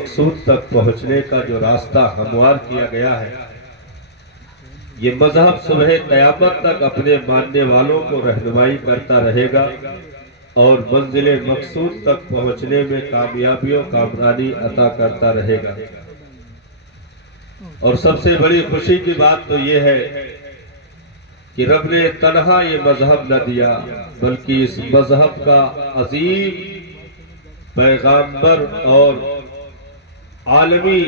مقصود تک پہنچنے کا جو راستہ ہموار کیا گیا ہے، یہ مذہب صبح قیامت تک اپنے ماننے والوں کو رہنمائی کرتا رہے گا اور منزل مقصود تک پہنچنے میں کامیابیوں کامرانی عطا کرتا رہے گا۔ اور سب سے بڑی خوشی کی بات تو یہ ہے کہ رب نے تنہا یہ مذہب نہ دیا، بلکہ اس مذہب کا عظیم پیغامبر اور عالمی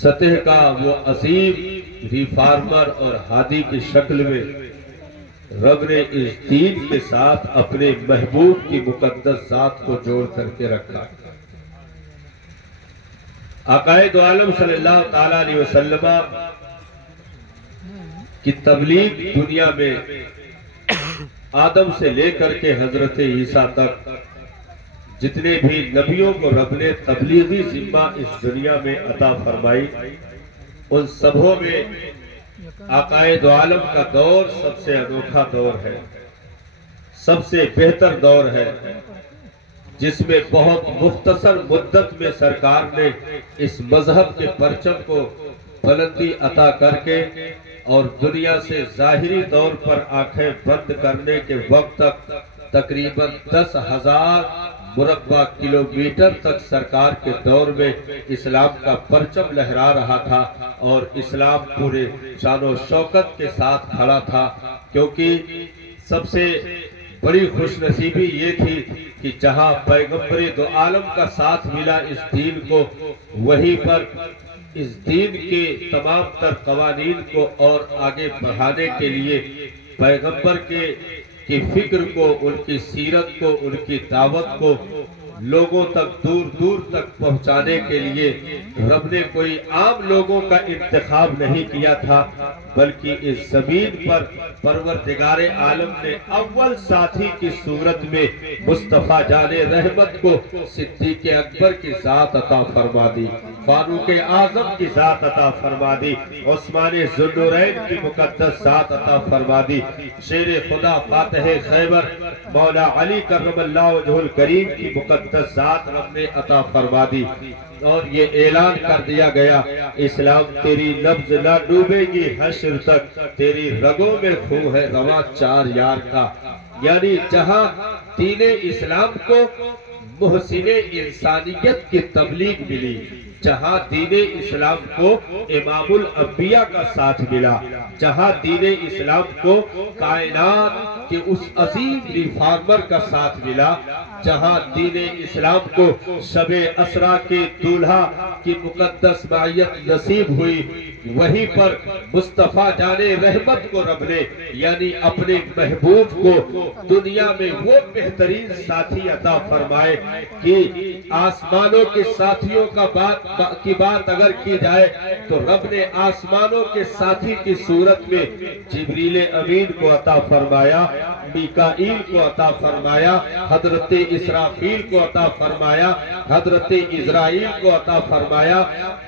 سطح کا وہ عظیم ریفارمر اور ہادی کی شکل میں رب نے اس دین کے ساتھ اپنے محبوب کی مقدس ذات کو جوڑ کر کے رکھا۔ عقائد عالم صلی اللہ تعالیٰ علیہ وسلم کی تبلیغ دنیا میں آدم سے لے کر کے حضرت عیسیٰ تک جتنے بھی نبیوں کو رب نے تبلیغی ذمہ اس دنیا میں عطا فرمائی، ان سبوں میں عقائد عالم کا دور سب سے انوکھا دور ہے، سب سے بہتر دور ہے، جس میں بہت مختصر مدت میں سرکار نے اس مذہب کے پرچم کو بلندی عطا کر کے اور دنیا سے ظاہری طور پر آنکھیں بند کرنے کے وقت تک تقریباً 10,000 مربع کلومیٹر تک سرکار کے دور میں اسلام کا پرچم لہرا رہا تھا اور اسلام پورے شان و شوکت کے ساتھ کھڑا تھا، کیونکہ سب سے بڑی خوش نصیبی یہ تھی کہ جہاں پیغمبر دو عالم کا ساتھ ملا اس دین کو، وہیں پر اس دین کے تمام تر قوانین کو اور آگے بڑھانے کے لیے پیغمبر کی فکر کو، ان کی سیرت کو، ان کی دعوت کو لوگوں تک دور دور تک پہنچانے کے لیے رب نے کوئی عام لوگوں کا انتخاب نہیں کیا تھا، بلکہ اس زمین پر پروردگار عالم نے اول ساتھی کی صورت میں مصطفیٰ جان رحمت کو صدیق اکبر کی ذات عطا فرما دی، فاروق اعظم کی ذات عطا فرما دی، عثمان ذوالنورین کی مقدس ذات عطا فرما دی، شیر خدا فاتح خیبر مولا علی کرم اللہ وجہ الکریم کی مقدس ذات رب نے عطا فرما دی، اور یہ اعلان کر دیا گیا اسلام تیری نبض نہ ڈوبے گی حشر تک، تیری رگوں میں خون ہے رواں 4 یار کا۔ یعنی جہاں دین اسلام کو محسن انسانیت کی تبلیغ ملی، جہاں دین اسلام کو امام الانبیاء کا ساتھ ملا، جہاں دین اسلام کو کائنات کے اس عظیم ریفارمر کا ساتھ ملا، جہاں دین اسلام کو شب اسرا کے دولہا کی مقدس معیت نصیب ہوئی، وہیں پر مصطفیٰ جان رحمت کو رب نے یعنی اپنے محبوب کو دنیا میں وہ بہترین ساتھی عطا فرمائے کہ آسمانوں کے ساتھیوں کی بات اگر کی جائے تو رب نے آسمانوں کے ساتھی کی صورت میں جبریل امین کو عطا فرمایا، میکائیل کو عطا فرمایا، حضرت اسرافیل کو عطا فرمایا، حضرت عزرائیل کو عطا فرمایا،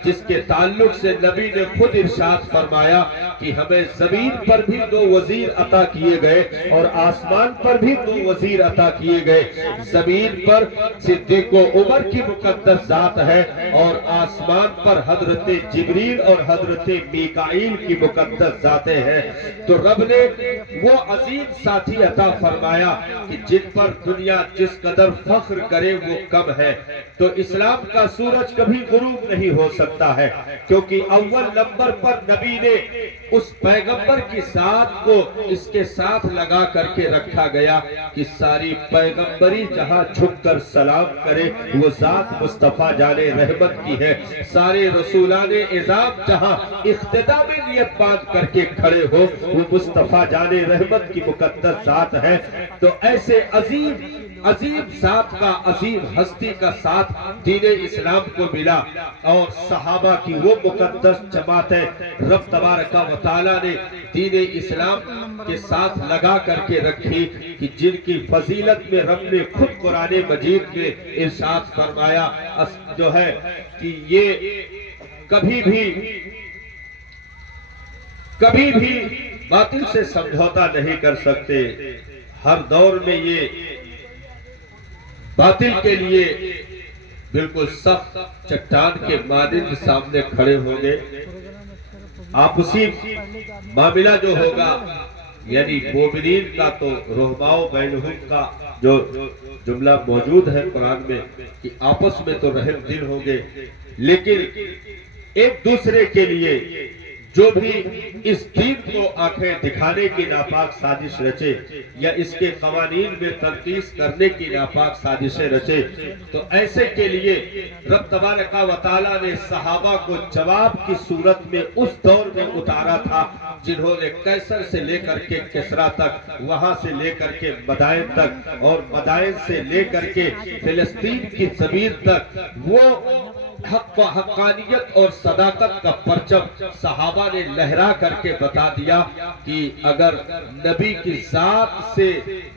جس کے تعلق سے نبی نے خود ارشاد فرمایا کہ ہمیں زمین پر بھی 2 وزیر عطا کیے گئے اور آسمان پر بھی 2 وزیر عطا کیے گئے، زمین پر صدیق و عمر کی مقدس ذات ہے اور آسمان پر حضرت جبریل اور حضرت میکائیل کی مقدس ذاتیں ہیں۔ تو رب نے وہ عظیم ساتھی عطا فرمایا کہ جن پر دنیا جس قدر فخر کرے وہ کم ہے۔ تو اسلام کا سورج کبھی غروب نہیں ہو سکتا ہے، کیونکہ اول نمبر پر نبی نے اس پیغمبر کی ذات کو اس کے ساتھ لگا کر کے رکھا گیا کہ ساری پیغمبری جہاں جھک کر سلام کرے وہ ذات مصطفیٰ جان رحمت کی ہے، سارے رسولان اعظام جہاں اقتدا میں نیت باندھ کر کے کھڑے ہو وہ مصطفیٰ جان رحمت کی مقدس ذات ہے۔ تو ایسے عظیم ذات کا، عظیم ہستی کا ساتھ دین اسلام کو ملا اور صحابہ کی وہ مقدس جماعتیں رب تبارک و تعالیٰ نے دین اسلام کے ساتھ لگا کر کے رکھی کہ جن کی فضیلت میں رب نے خود قرآن مجید میں ارشاد فرمایا جو ہے کہ یہ کبھی بھی باطل سے سمجھوتا نہیں کر سکتے، ہر دور میں یہ باطل کے لیے بالکل سخت چٹان کے مانند سامنے کھڑے ہوں گے. آپسی معاملہ جو ہوگا یعنی مومنین کا تو رحماؤ بینہم کا جو جملہ موجود ہے قرآن میں کہ آپس میں تو رحم دل ہوں گے، لیکن ایک دوسرے کے لیے جو بھی اس دین کو آنکھیں دکھانے کی ناپاک سازش رچے یا اس کے قوانین میں تنقیص کرنے کی ناپاک سازشیں رچے، تو ایسے کے لیے رب تبارک و تعالیٰ نے صحابہ کو جواب کی صورت میں اس دور میں اتارا تھا جنہوں نے قیصر سے لے کر کے کسریٰ تک، وہاں سے لے کر کے مدائن تک، اور مدائن سے لے کر کے فلسطین کی زمین تک وہ حق و حقانیت اور صداقت کا پرچم صحابہ نے لہرا کر کے بتا دیا کہ اگر نبی کی ذات سے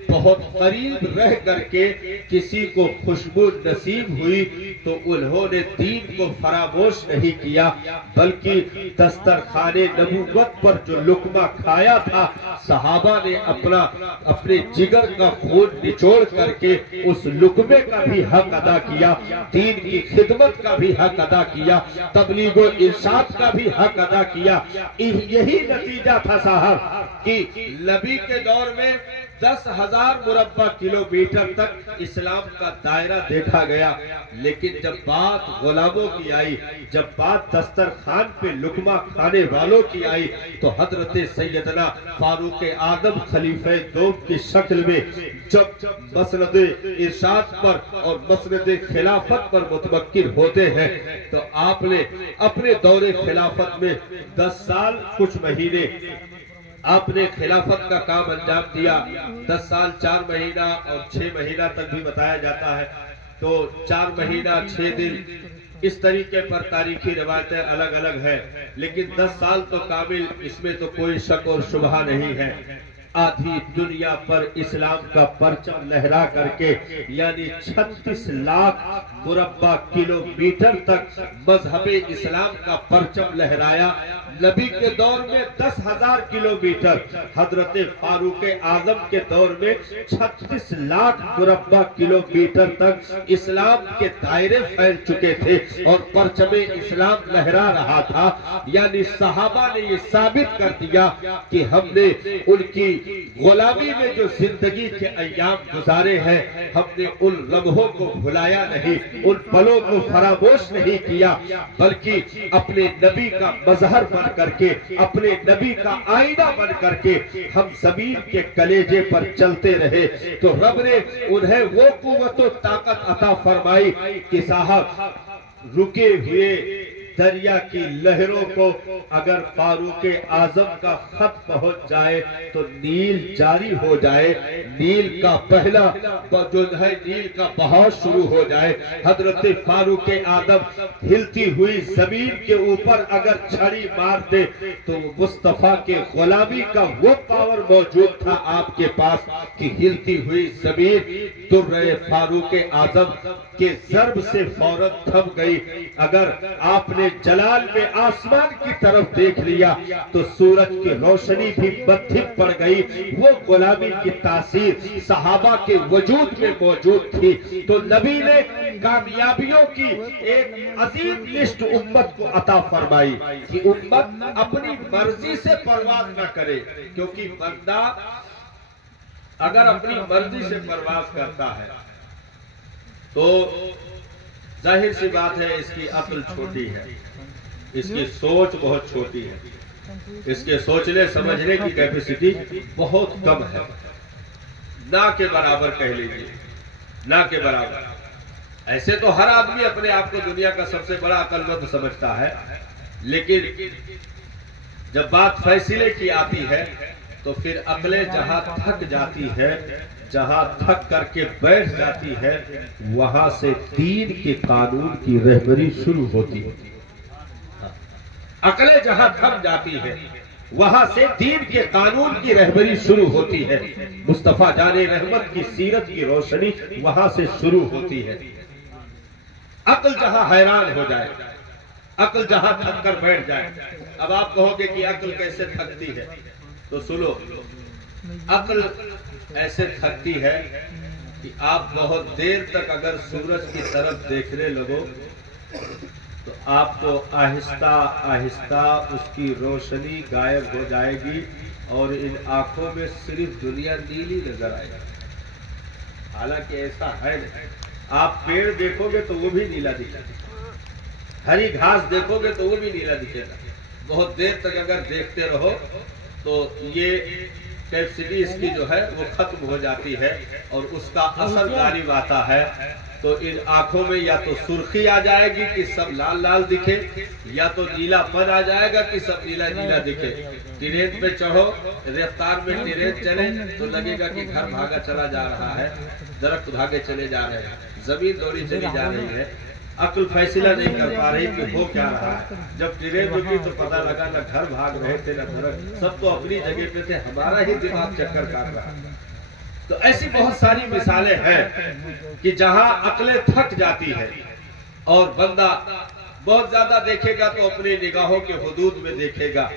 بہت قریب رہ کر کے کسی کو خوشبو نصیب ہوئی تو انہوں نے دین کو فراموش نہیں کیا، بلکہ دسترخوان نبوت پر جو لقمہ کھایا تھا صحابہ نے اپنے جگر کا خون نچوڑ کر کے اس لقمے کا بھی حق ادا کیا، دین کی خدمت کا بھی حق ادا کیا، تبلیغ و ارشاد کا بھی حق ادا کیا. یہی نتیجہ تھا صاحب کہ نبی کے دور میں 10,000 مربع کلومیٹر تک اسلام کا دائرہ دیکھا گیا، لیکن جب بات غلاموں کی آئی، جب بات دسترخوان پہ لقمہ کھانے والوں کی آئی، تو حضرت سیدنا فاروق اعظم خلیفہ دوم کی شکل میں جب مسند ارشاد پر اور مسند خلافت پر متمکن ہوتے ہیں تو آپ نے اپنے دور خلافت میں 10 سال کچھ مہینے آپ نے خلافت کا کام انجام دیا. 10 سال 4 مہینہ اور 6 مہینہ تک بھی بتایا جاتا ہے، تو 4 مہینہ 6 دن اس طریقے پر تاریخی روایتیں الگ الگ ہیں، لیکن 10 سال تو کامل، اس میں تو کوئی شک اور شبہ نہیں ہے. آدھی دنیا پر اسلام کا پرچم لہرا کر کے یعنی 36 لاکھ مربع کلومیٹر تک مذہب اسلام کا پرچم لہرایا. نبی کے دور میں 10,000 کلومیٹر، حضرت فاروق اعظم کے دور میں 36 لاکھ مربع کلومیٹر تک اسلام کے دائرے پھیل چکے تھے اور پرچم اسلام لہرا رہا تھا. یعنی صحابہ نے یہ ثابت کر دیا کہ ہم نے ان کی غلامی میں جو زندگی کے ایام گزارے ہیں، ہم نے ان لمحوں کو بھلایا نہیں، ان پلوں کو فراموش نہیں کیا، بلکہ اپنے نبی کا مظہر بن کر کے، اپنے نبی کا آئینہ بن کر کے ہم زمین کے کلیجے پر چلتے رہے. تو رب نے انہیں وہ قوت و طاقت عطا فرمائی کہ صاحب رکے ہوئے دریا کی لہروں کو اگر فاروق اعظم کا خط پہنچ جائے تو نیل جاری ہو جائے، نیل کا پہلا جو ہے نیل کا بہاؤ شروع ہو جائے. حضرت فاروق اعظم ہلتی ہوئی زمین کے اوپر اگر چھڑی مار دے تو مصطفیٰ کے غلامی کا وہ پاور موجود تھا آپ کے پاس کہ ہلتی ہوئی زمین درہ فاروق اعظم کے ضرب سے فوراً تھم گئی. اگر آپ نے جلال میں آسمان کی طرف دیکھ لیا تو سورج کی روشنی بھی بدھم پڑ گئی. وہ غلامی کی تاثیر صحابہ کے وجود میں موجود تھی. تو نبی نے کامیابیوں کی ایک عظیم لسٹ امت کو عطا فرمائی کہ امت اپنی مرضی سے پرواز نہ کرے، کیونکہ بندہ اگر اپنی مرضی سے پرواز کرتا ہے تو ظاہر سی بات ہے اس کی عقل چھوٹی ہے، اس کی سوچ بہت چھوٹی ہے، اس کے سوچنے سمجھنے کی کیپیسٹی بہت کم ہے، نہ کے برابر کہہ لیجیے، نہ کے برابر. ایسے تو ہر آدمی اپنے آپ کو دنیا کا سب سے بڑا عقل مند سمجھتا ہے، لیکن جب بات فیصلے کی آتی ہے تو پھر عقلیں جہاں تھک جاتی ہے، جہاں تھک کر کے بیٹھ جاتی ہے، وہاں سے دین کے قانون کی رہبری شروع ہوتی ہے. عقلیں جہاں تھک جاتی ہے وہاں سے دین کے قانون کی رہبری شروع ہوتی ہے. مصطفیٰ جان رحمت کی سیرت کی روشنی وہاں سے شروع ہوتی ہے. عقل جہاں حیران ہو جائے، عقل جہاں تھک کر بیٹھ جائے. اب آپ کہو گے کہ عقل کیسے تھکتی ہے، تو سنو، عقل ایسے تھکتی ہے کہ آپ بہت دیر تک اگر سورج کی طرف دیکھنے لگو تو آپ کو آہستہ آہستہ اس کی روشنی غائب ہو جائے گی اور ان آنکھوں میں صرف دنیا نیلی نظر آئے گی. حالانکہ ایسا ہے نہیں. آپ پیڑ دیکھو گے تو وہ بھی نیلا دکھے گا, ہری گھاس دیکھو گے تو وہ بھی نیلا دکھے گا. بہت دیر تک اگر دیکھتے رہو تو یہ کیپیسٹی اس کی جو ہے وہ ختم ہو جاتی ہے اور اس کا اثر غالب آتا ہے. تو ان آنکھوں میں یا تو سرخی آ جائے گی کہ سب لال لال دکھے, یا تو نیلا پن آ جائے گا کہ سب نیلا نیلا دکھے. ٹرین پہ چڑھو, رفتار میں ٹرین چلے تو لگے گا کہ گھر بھاگا چلا جا رہا ہے, درخت بھاگے چلے جا رہے ہیں, زمین دوڑی چلی جا رہی ہے. عقل فیصلہ نہیں کر پا رہی کہ ہو کیا رہا ہے. جب ٹرین رکی تو پتہ لگا نہ گھر بھاگ رہے تھے نہ درخت, سب تو اپنی جگہ پہ تھے, ہمارا ہی دماغ چکر کاٹ رہا ہے. تو ایسی بہت ساری مثالیں ہیں کہ جہاں عقلیں تھک جاتی ہے اور بندہ بہت زیادہ دیکھے گا تو اپنی نگاہوں کے حدود میں دیکھے گا,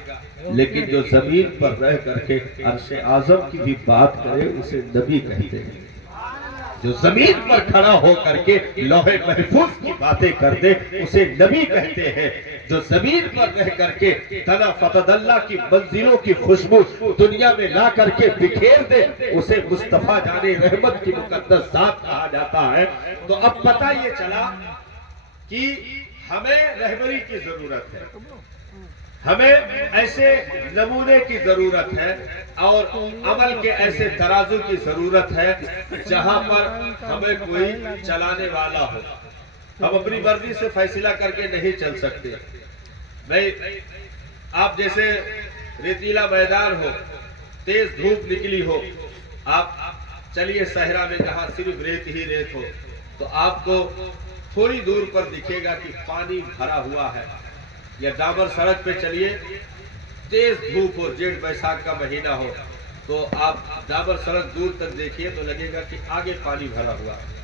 لیکن جو زمین پر رہ کر کے عرش اعظم کی بھی بات کرے اسے نبی کہتے ہیں. جو زمین پر کھڑا ہو کر کے لوح محفوظ کی باتیں کرتے اسے نبی کہتے ہیں. جو زمین پر رہ کر کے تنا فتد اللہ کی منزلوں کی خوشبو دنیا میں لا کر کے بکھیر دے اسے مصطفیٰ جان رحمت کی مقدس ذات کہا جاتا ہے. تو اب پتہ یہ چلا کہ ہمیں رہبری کی ضرورت ہے, ہمیں ایسے نمونے کی ضرورت ہے اور عمل کے ایسے ترازو کی ضرورت ہے جہاں پر ہمیں کوئی چلانے والا ہو. ہم اپنی مرضی سے فیصلہ کر کے نہیں چل سکتے. آپ جیسے ریتیلا میدان ہو, تیز دھوپ نکلی ہو, آپ چلیے صحرا میں جہاں صرف ریت ہی ریت ہو تو آپ کو تھوڑی دور پر دکھے گا کہ پانی بھرا ہوا ہے. یا ڈامر سڑک پہ چلیے, تیز دھوپ ہو, جیٹھ بیساکھ کا مہینہ ہو تو آپ ڈامر سڑک دور تک دیکھیے تو لگے گا کہ آگے پانی بھرا ہوا ہے.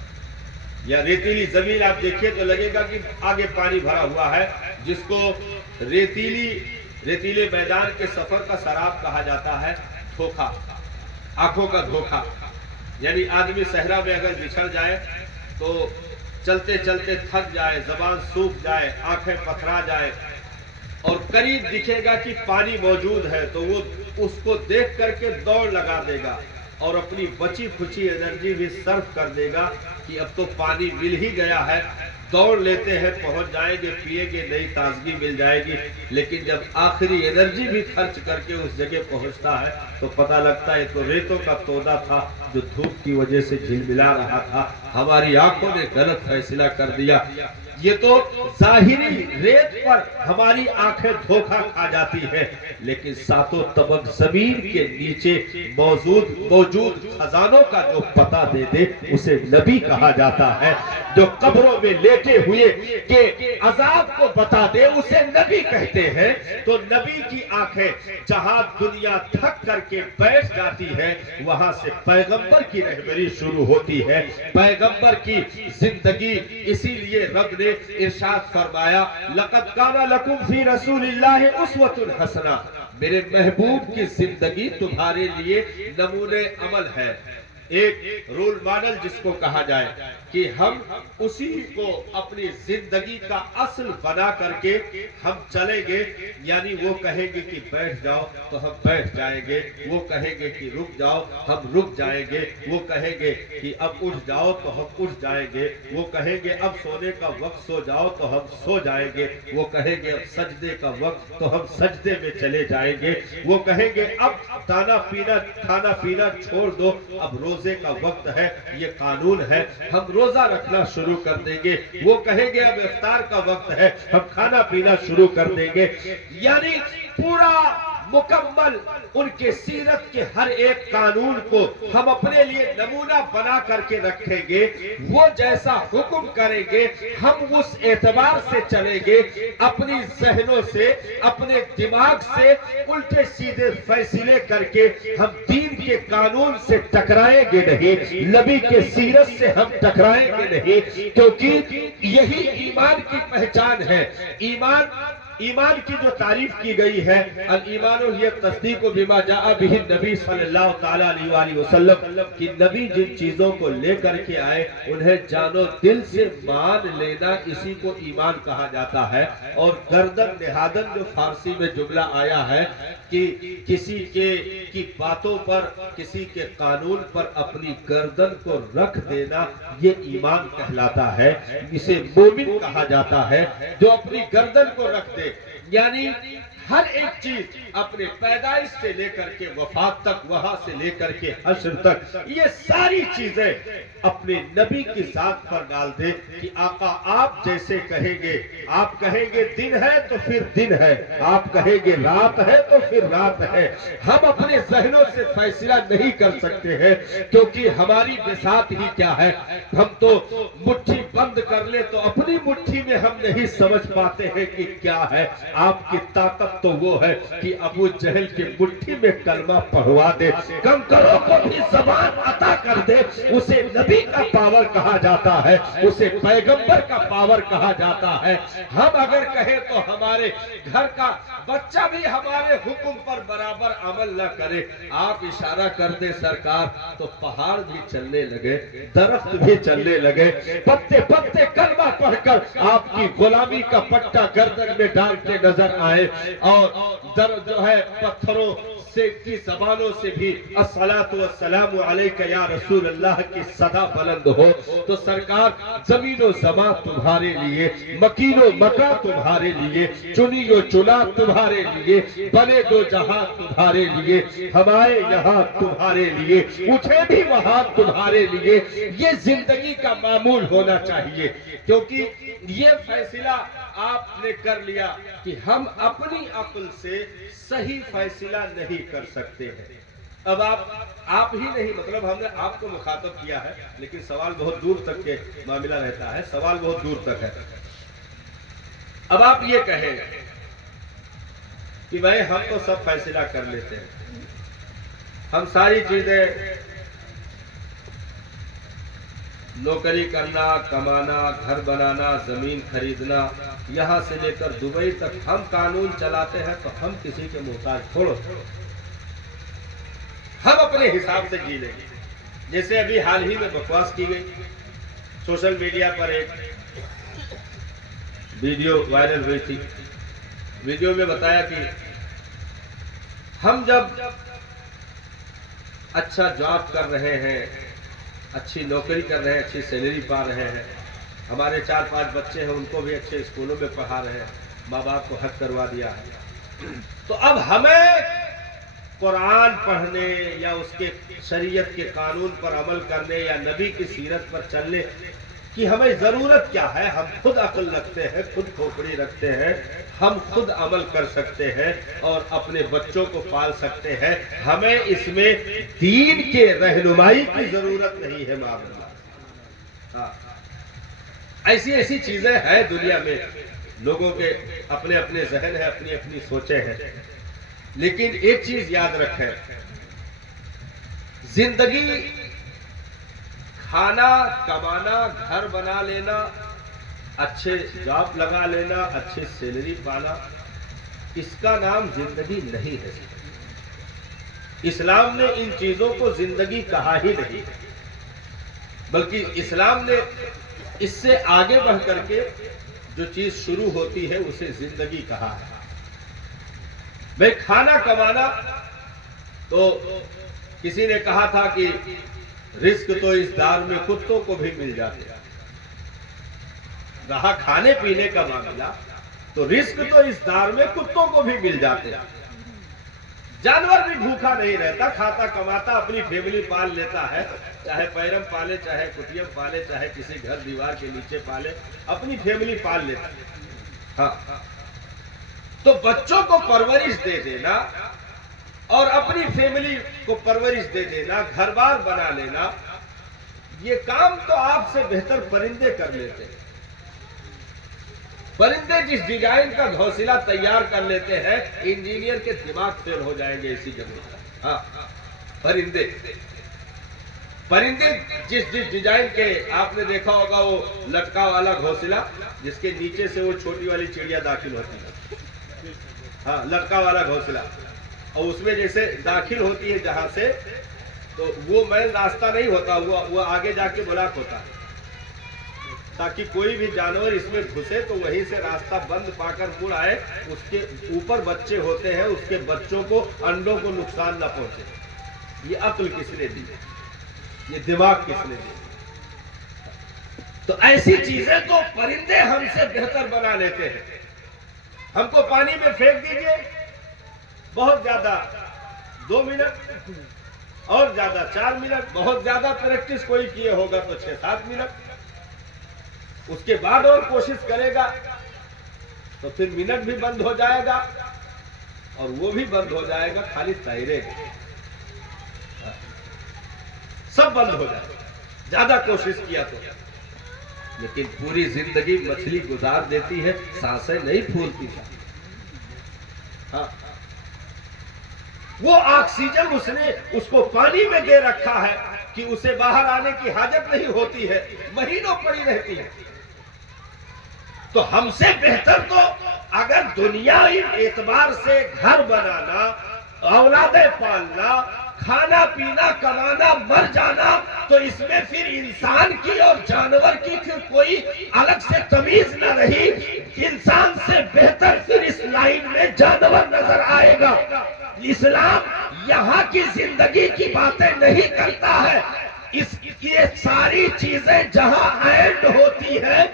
یا ریتیلی زمین آپ دیکھیے تو لگے گا کہ آگے پانی بھرا ہوا ہے, جس کو ریتیلے میدان کے سفر کا سراب کہا جاتا ہے. دھوکا, آنکھوں کا دھوکا. یعنی آدمی صحرا میں اگر بچھڑ جائے تو چلتے چلتے تھک جائے, زبان سوکھ جائے, آنکھیں پتھرا جائے اور قریب دکھے گا کہ پانی موجود ہے تو وہ اس کو دیکھ کر کے دوڑ لگا دے گا اور اپنی بچی کھچی انرجی بھی صرف کر دے گا کہ اب تو پانی مل ہی گیا ہے, دوڑ لیتے ہیں, پہنچ جائیں گے, پیے گے, نئی تازگی مل جائے گی. لیکن جب آخری انرجی بھی خرچ کر کے اس جگہ پہنچتا ہے تو پتہ لگتا ہے تو ریتوں کا تودا تھا جو دھوپ کی وجہ سے جھلملا رہا تھا. ہماری آنکھوں نے غلط فیصلہ کر دیا. یہ تو ظاہری ریت پر ہماری آنکھیں دھوکا کھا جاتی ہے, لیکن ساتوں طبق زمین کے نیچے موجود خزانوں کا جو پتہ دے دے اسے نبی کہا جاتا ہے. جو قبروں میں لیٹے ہوئے کہ عذاب کو بتا دے اسے نبی کہتے ہیں. تو نبی کی آنکھیں جہاں دنیا تھک کر کے بیٹھ جاتی ہے وہاں سے پیغمبر کی رہبری شروع ہوتی ہے, پیغمبر کی زندگی. اسی لیے رب نے ارشاد فرمایا لَقَدْ كَانَ لَكُمْ فِي رَسُولِ اللَّهِ أُسْوَةٌ حَسَنَةٌ, میرے محبوب کی زندگی تمہارے لیے نمونے عمل ہے, ایک رول ماڈل جس کو کہا جائے کہ ہم اسی کو اپنی زندگی کا اصل بنا کر کے ہم چلیں گے. یعنی وہ کہیں گے کہ بیٹھ جاؤ تو ہم بیٹھ جائیں گے, وہ کہیں گے کہ رک جاؤ ہم رک جائیں گے, وہ کہیں گے کہ اب اٹھ جاؤ تو ہم اٹھ جائیں گے, وہ کہیں گے اب سونے کا وقت سو جاؤ تو ہم سو جائیں گے, وہ کہیں گے اب سجدے کا وقت تو ہم سجدے میں چلے جائیں گے, وہ کہیں گے اب کھانا پینا چھوڑ دو اب روزے کا وقت ہے, یہ قانون ہے, ہم روزہ رکھنا شروع کر دیں گے, وہ کہیں گے اب افطار کا وقت ہے ہم کھانا پینا شروع کر دیں گے. یعنی پورا مکمل ان کے سیرت کے ہر ایک قانون کو ہم اپنے لیے نمونہ بنا کر کے رکھیں گے. وہ جیسا حکم کریں گے ہم اس اعتبار سے چلیں گے, اپنی ذہنوں سے اپنے دماغ سے الٹے سیدھے فیصلے کر کے ہم دین کے قانون سے ٹکرائیں گے نہیں, نبی کے سیرت سے ہم ٹکرائیں گے نہیں, کیونکہ یہی ایمان کی پہچان ہے. ایمان کی جو تعریف کی گئی ہے، الایمان ہی تصدیق بما جاء بہ النبی صلی اللہ تعالی علیہ وآلہ وسلم، کہ نبی جن چیزوں کو لے کر کے آئے انہیں جانو دل سے مان لینا، اسی کو ایمان کہا جاتا ہے۔ اور گردن نہادن جو فارسی میں جملہ آیا ہے کہ کسی کی باتوں پر، کسی کے قانون پر اپنی گردن کو رکھ دینا، یہ ایمان کہلاتا ہے۔ اسے مومن کہا جاتا ہے جو اپنی گردن کو رکھ دے، یعنی ہر ایک چیز اپنے پیدائش سے لے کر کے وفات تک، وہاں سے لے کر کے حشر تک، یہ ساری چیزیں اپنے نبی کی ذات پر ڈال دے کہ آقا آپ جیسے کہیں گے، آپ کہیں گے دن ہے تو پھر دن ہے، آپ کہیں گے رات ہے تو پھر رات ہے۔ ہم اپنے ذہنوں سے فیصلہ نہیں کر سکتے ہیں، کیونکہ ہماری بساط ہی کیا ہے۔ ہم تو مٹھی بند کر لے تو اپنی مٹھی میں ہم نہیں سمجھ پاتے ہیں کہ کیا ہے۔ آپ کی طاقت تو وہ ہے کہ ابو جہل کی مٹھی میں کلمہ پڑھوا دے، کنکروں کو بھی زبان عطا کر دے، اسے نبی کا پاور کہا جاتا ہے، اسے پیغمبر کا پاور کہا جاتا ہے۔ ہم اگر کہیں تو ہمارے گھر کا بچہ بھی ہمارے حکم پر برابر عمل نہ کرے، آپ اشارہ کر دیں سرکار تو پہاڑ بھی چلنے لگے، درخت بھی چلنے لگے، پتے پتے کلمہ پڑھ کر آپ کی غلامی کا پٹا گردن میں ڈال کے نظر آئے، اور جو ہے پتھروں سے کی زبانوں سے بھی الصلاۃ والسلام علیک یا رسول اللہ کی صدا بلند ہو، تو سرکار زمین و زمان تمہارے لیے، مکین و مکان تمہارے لیے، چنی و چنا تمہارے لیے، بنے دو جہاں تمہارے لیے، ہمارے یہاں تمہارے لیے، اٹھے بھی وہاں تمہارے لیے۔ یہ زندگی کا معمول ہونا چاہیے، کیونکہ یہ فیصلہ آپ نے کر لیا کہ ہم اپنی عقل سے صحیح فیصلہ نہیں کر سکتے ہیں۔ اب آپ ہی نہیں، مطلب ہم نے آپ کو مخاطب کیا ہے، لیکن سوال بہت دور تک کے معاملہ رہتا ہے، سوال بہت دور تک ہے۔ اب آپ یہ کہیں کہ بھائی ہم تو سب فیصلہ کر لیتے ہیں، ہم ساری چیزیں، نوکری کرنا، کمانا، گھر بنانا، زمین خریدنا، یہاں سے لے کر دبئی تک ہم قانون چلاتے ہیں، تو ہم کسی کے محتاج چھوڑو، ہم اپنے حساب سے جی لیں گے۔ جیسے ابھی حال ہی میں بکواس کی گئی، سوشل میڈیا پر ایک ویڈیو وائرل ہوئی تھی، ویڈیو میں بتایا کہ ہم جب اچھا جاب کر رہے ہیں، اچھی نوکری کر رہے ہیں، اچھی سیلری پا رہے ہیں، ہمارے 4-5 بچے ہیں، ان کو بھی اچھے اسکولوں میں پڑھا رہے ہیں، ماں باپ کو حق کروا دیا ہے، تو اب ہمیں قرآن پڑھنے یا اس کے شریعت کے قانون پر عمل کرنے یا نبی کی سیرت پر چلنے کی ہمیں ضرورت کیا ہے؟ ہم خود عقل رکھتے ہیں، خود کھوپڑی رکھتے ہیں، ہم خود عمل کر سکتے ہیں اور اپنے بچوں کو پال سکتے ہیں، ہمیں اس میں دین کے رہنمائی کی ضرورت نہیں ہے۔ معاملہ ایسی ایسی چیزیں ہیں دنیا میں، لوگوں کے اپنے اپنے ذہن ہیں، اپنی اپنی سوچیں ہیں، لیکن ایک چیز یاد رکھیں، زندگی کھانا، کمانا، گھر بنا لینا، اچھے جاب لگا لینا، اچھے سیلری پانا، اس کا نام زندگی نہیں ہے۔ اسلام نے ان چیزوں کو زندگی کہا ہی نہیں، بلکہ اسلام نے اس سے آگے بڑھ کر کے جو چیز شروع ہوتی ہے اسے زندگی کہا ہے۔ بھئی کھانا کمانا، تو کسی نے کہا تھا کہ رزق تو اس دار میں کتوں کو بھی مل جاتے ہیں۔ رہا کھانے پینے کا معاملہ، تو رزق تو اس دار میں کتوں کو بھی مل جاتے ہیں۔ جانور بھی بھوکا نہیں رہتا، کھاتا کماتا اپنی فیملی پال لیتا ہے، چاہے پیرم پالے، چاہے کٹیم پالے، چاہے کسی گھر دیوار کے نیچے پالے، اپنی فیملی پال لیتا ہے۔ ہاں، تو بچوں کو پرورش دے دینا اور اپنی فیملی کو پرورش دے دینا، گھر بار بنا لینا، یہ کام تو آپ سے بہتر پرندے کر لیتے ہیں۔ پرندے جس ڈیزائن کا گھونسلہ تیار کر لیتے ہیں، انجینئر کے دماغ فیل ہو جائیں گے اسی جگہ۔ ہاں، پرندے جس ڈیزائن کے، آپ نے دیکھا ہوگا وہ لٹکا والا گھونسلہ، جس کے نیچے سے وہ چھوٹی والی چڑیا داخل ہوتی ہے، ہاں لڑکا والا گھونسلہ، اور اس میں جیسے داخل ہوتی ہے جہاں سے تو وہ مین راستہ نہیں ہوتا، وہ آگے جا کے بلاک ہوتا ہے تاکہ کوئی بھی جانور اس میں گھسے تو وہیں سے راستہ بند پا کر مڑ آئے۔ اس کے اوپر بچے ہوتے ہیں، اس کے بچوں کو انڈوں کو نقصان نہ پہنچے۔ یہ عقل کس نے دی؟ یہ دماغ کس نے دی؟ تو ایسی چیزیں تو پرندے ہم سے بہتر بنا لیتے ہیں۔ ہم کو پانی میں پھینک دیجئے، بہت زیادہ 2 منٹ اور زیادہ 4 منٹ، بہت زیادہ پریکٹس کوئی کیے ہوگا تو 6-7 منٹ، اس کے بعد اور کوشش کرے گا تو پھر منٹ بھی بند ہو جائے گا اور وہ بھی بند ہو جائے گا، خالی تیرے گا، سب بند ہو جائے گا زیادہ کوشش کیا تو۔ لیکن پوری زندگی مچھلی گزار دیتی ہے، سانسیں نہیں پھولتی۔ ہاں وہ آکسیجن اس نے اس کو پانی میں دے رکھا ہے کہ اسے باہر آنے کی حاجت نہیں ہوتی ہے، مہینوں پڑی رہتی ہے۔ تو ہم سے بہتر تو اگر دنیائی اعتبار سے گھر بنانا، اولادیں پالنا، کھانا پینا، کمانا، مر جانا، تو اس میں پھر انسان کی اور جانور کی پھر کوئی الگ سے تمیز نہ رہی۔ انسان سے بہتر پھر اس لائن میں جانور نظر آئے گا۔ اسلام یہاں کی زندگی کی باتیں نہیں کرتا ہے، یہ ساری چیزیں جہاں اینڈ ہوتی ہے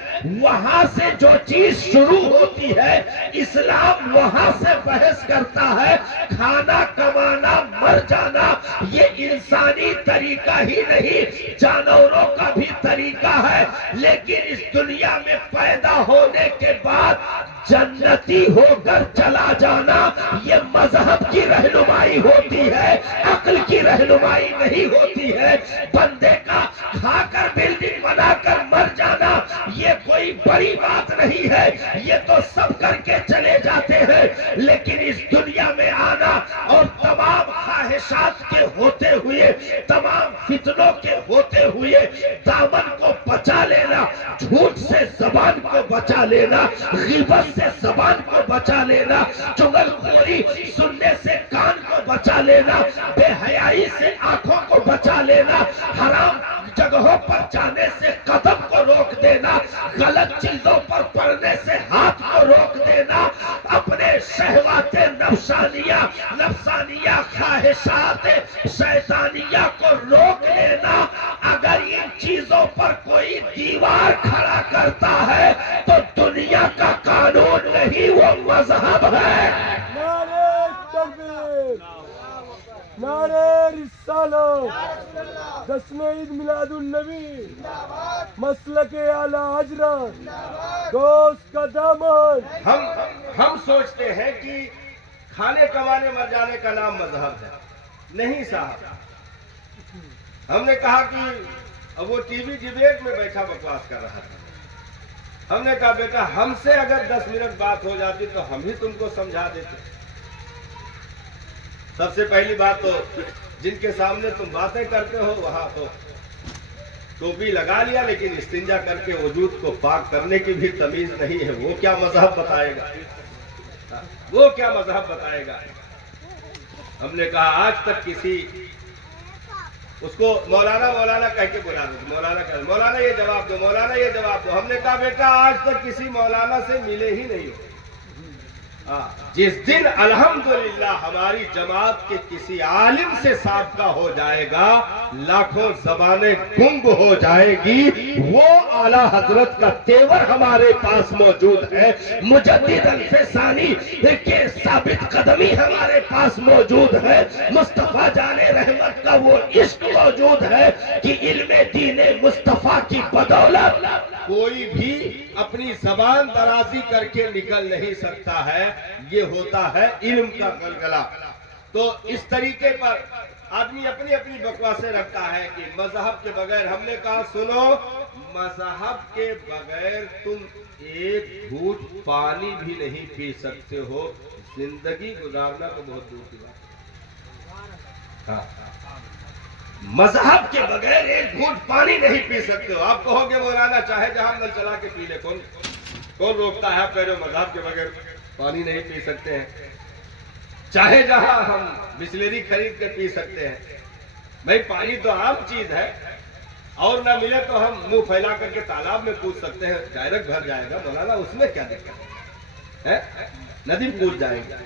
وہاں سے جو چیز شروع ہوتی ہے، اسلام وہاں سے بحث کرتا ہے۔ کھانا کمانا مر جانا یہ انسانی طریقہ ہی نہیں، جانوروں کا بھی طریقہ ہے، لیکن اس دنیا میں پیدا ہونے کے بعد جنتی ہو کر چلا جانا یہ مذہب کی رہنمائی ہوتی ہے، عقل کی رہنمائی نہیں ہوتی ہے۔ بندے کا کھا کر بلڈنگ بنا کر مر جانا یہ کوئی بڑی بات نہیں ہے، یہ تو سب کر کے چلے جاتے ہیں، لیکن اس دنیا میں آنا اور تمام خواہشات کے ہوتے ہوئے، تمام فتنوں کے ہوتے ہوئے دامن کو بچا لینا، جھوٹ سے زبان کو بچا لینا، غیبت سے زبان کو بچا لینا، چغل خوری سننے سے کان کو بچا لینا، بے حیائی سے آنکھوں کو بچا لینا، حرام جگہوں پر جانے سے قدم کو روک دینا، غلط چیزوں پر پڑنے سے ہاتھ کو روک دینا، اپنے شہوات نفسانیہ خواہشات شیطانیہ کو روک لینا۔ اگر ان چیزوں پر کوئی دیوار کھڑا کرتا ہے تو دنیا کا قانون نہیں، وہ مذہب ہے۔ نعرہ تکبیر، نعرہ رسالت، جشن عید میلاد النبی، مسلک اعلی حضرت، دوست کا دامن۔ ہم سوچتے ہیں کہ کھانے کمانے مر جانے کا نام مذہب ہے، نہیں صاحب۔ ہم نے کہا کہ وہ ٹی وی ڈیبیٹ میں بیٹھا بکواس کر رہا تھا، ہم نے کہا بیٹا ہم سے اگر 10 منٹ بات ہو جاتی تو ہم ہی تم کو سمجھا دیتے۔ سب سے پہلی بات تو جن کے سامنے تم باتیں کرتے ہو وہاں تو ٹوپی لگا لیا، لیکن استنجا کر کے وجود کو پاک کرنے کی بھی تمیز نہیں ہے، وہ کیا مذہب بتائے گا؟ وہ کیا مذہب بتائے گا؟ ہم نے کہا آج تک کسی اس کو مولانا کہہ کے بلا دو، مولانا یہ جواب دو، مولانا یہ جواب دو۔ ہم نے کہا بیٹا آج تک کسی مولانا سے ملے ہی نہیں ہو۔ جس دن الحمدللہ ہماری جماعت کے کسی عالم سے سابقہ ہو جائے گا، لاکھوں زبانیں گنگ ہو جائے گی، وہ اعلیٰ حضرت کا تیور ہمارے پاس موجود ہے، مجدد الفسانی کے ثابت قدمی ہمارے پاس موجود ہے، مصطفیٰ جان رحمت کا وہ عشق موجود ہے کہ علم دین مصطفیٰ کی بدولت کوئی بھی اپنی زبان درازی کر کے نکل نہیں سکتا ہے، یہ ہوتا ہے علم کا غلغلہ۔ تو اس طریقے پر آدمی اپنی اپنی بکواسیں رکھتا ہے کہ مذہب کے بغیر، ہم نے کہا سنو مذہب کے بغیر تم ایک گھونٹ پانی بھی نہیں پی سکتے ہو، زندگی گزارنا تو بہت دور کی بات ہے۔ مذہب کے بغیر ایک گھونٹ پانی نہیں پی سکتے ہو۔ آپ کہو گے مولانا چاہے جہاں نل چلا کے پی لے، کون روکتا ہے؟ آپ کہہ رہے ہو مذہب کے بغیر پانی نہیں پی سکتے ہیں، چاہے جہاں ہم بسلری خرید کے پی سکتے ہیں۔ بھائی پانی تو عام چیز ہے، اور نہ ملے تو ہم منہ پھیلا کر کے تالاب میں کود سکتے ہیں، ڈائریکٹ بھر جائے گا مولانا، اس میں کیا دقت ہے؟ ندی کود جائے گا۔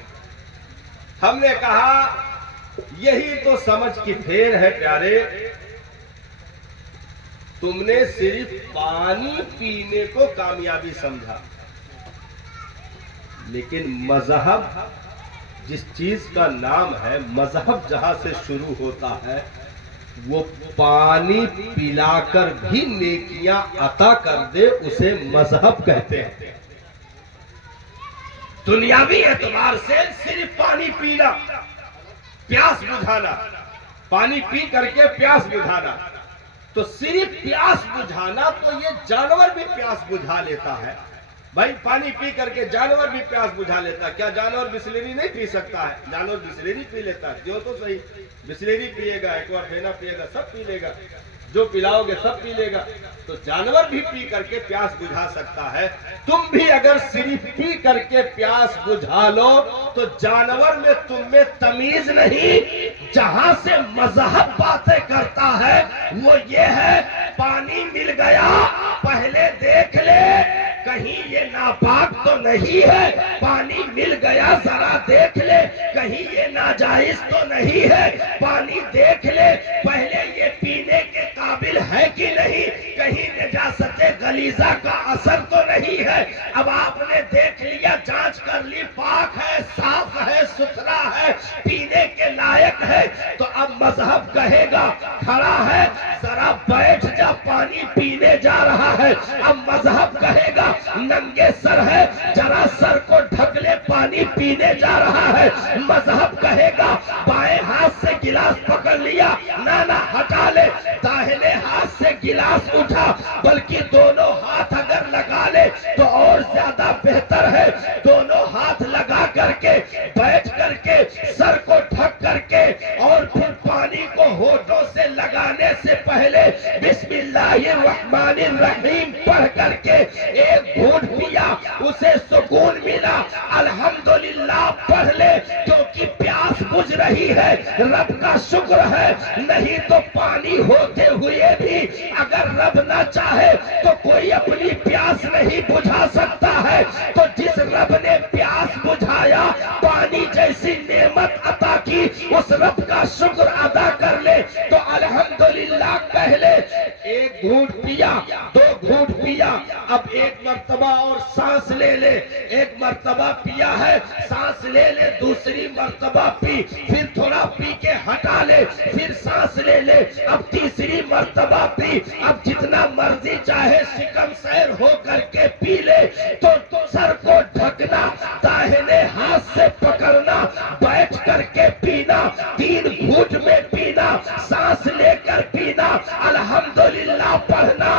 ہم نے کہا یہی تو سمجھ کی پھیر ہے پیارے، تم نے صرف پانی پینے کو کامیابی سمجھا، لیکن مذہب جس چیز کا نام ہے، مذہب جہاں سے شروع ہوتا ہے وہ پانی پلا کر بھی نیکیاں عطا کر دے، اسے مذہب کہتے ہیں۔ دنیاوی اعتبار سے صرف پانی پینا، پیاس بجھانا، پانی پی کر کے پیاس بجھانا، تو صرف پیاس بجھانا تو یہ جانور بھی پیاس بجھا لیتا ہے۔ بھائی پانی پی کر کے جانور بھی پیاس بجھا لیتا ہے، کیا جانور بسلری نہیں پی سکتا ہے؟ جانور بسلری پی لیتا ہے، جو تو صحیح بسلری پیے گا، ایکوافینا پیے گا، سب پی لے گا، جو پلاؤ گے سب پی لے گا، تو جانور بھی پی کر کے پیاس بجھا سکتا ہے۔ تم بھی اگر صرف پی کر کے پیاس بجھا لو تو جانور میں تم میں تمیز نہیں۔ جہاں سے مذہب باتیں کرتا ہے وہ یہ ہے، پانی مل گیا پہلے دیکھ لے کہیں یہ ناپاک تو نہیں ہے، پانی مل گیا ذرا دیکھ لے کہیں یہ ناجائز تو نہیں ہے، پانی دیکھ لے پہلے یہ پینے کے قابل ہے کہ نہیں، کہیں نجاست غلیظہ کا اثر تو نہیں ہے۔ اب آپ نے دیکھ لیا، جانچ کر لی، پاک ہے، صاف ہے، ستھرا ہے، پینے کے لائق ہے، تو اب مذہب کہے گا کھڑا ہے ذرا بیٹھ جا، پانی پینے جا رہا ہے۔ اب مذہب کہے گا ننگے سر ہے، ذرا سر کو ڈھک لے، پانی پینے جا رہا ہے۔ مذہب کہے گا بائیں ہاتھ سے گلاس پکڑ لیا، نانا ہٹا لے، داہنے ہاتھ سے گلاس اٹھا، بلکہ دونوں ہاتھ اگر لگا لے تو اور زیادہ بہتر ہے۔ دونوں ہاتھ لگا کر کے بیٹھ کر کے سر کو ڈھک کر کے اور پھر پانی کو ہونٹوں سے لگانے سے پہلے بسم اللہ الرحمن الرحیم پڑھ کر کے ایک گھونٹ پیا، اسے سکون ملا، الحمدللہ پڑھ لے کیونکہ پیاس بجھ رہی ہے، رب کا شکر ہے۔ نہیں تو پانی ہوتے ہوئے بھی اگر رب نہ چاہے تو کوئی اپنی پیاس نہیں بجھا سکتا ہے، تو جس رب نے پیاس بجھایا، پانی جیسی نعمت عطا کی، اس رب کا شکر ادا کر لے تو الحمدللہ کہہ لے۔ ایک گھونٹ پیا، دو گھونٹ پیا، اب ایک مرتبہ اور سانس لے لے، ایک مرتبہ پیا ہے، سانس لے لے، دوسری مرتبہ پی، پھر تھوڑا پی کے ہٹا لے، پھر سانس لے لے، اب تیسری مرتبہ پی، اب جتنا مرضی چاہے شکم سیر ہو کر کے پی لے، تو سر کو ڈھکنا، داہنے ہاتھ سے پکڑنا، بیٹھ کر کے پینا، 3 گھونٹ میں پینا، سانس لے کر پینا، الحمدللہ پڑھنا۔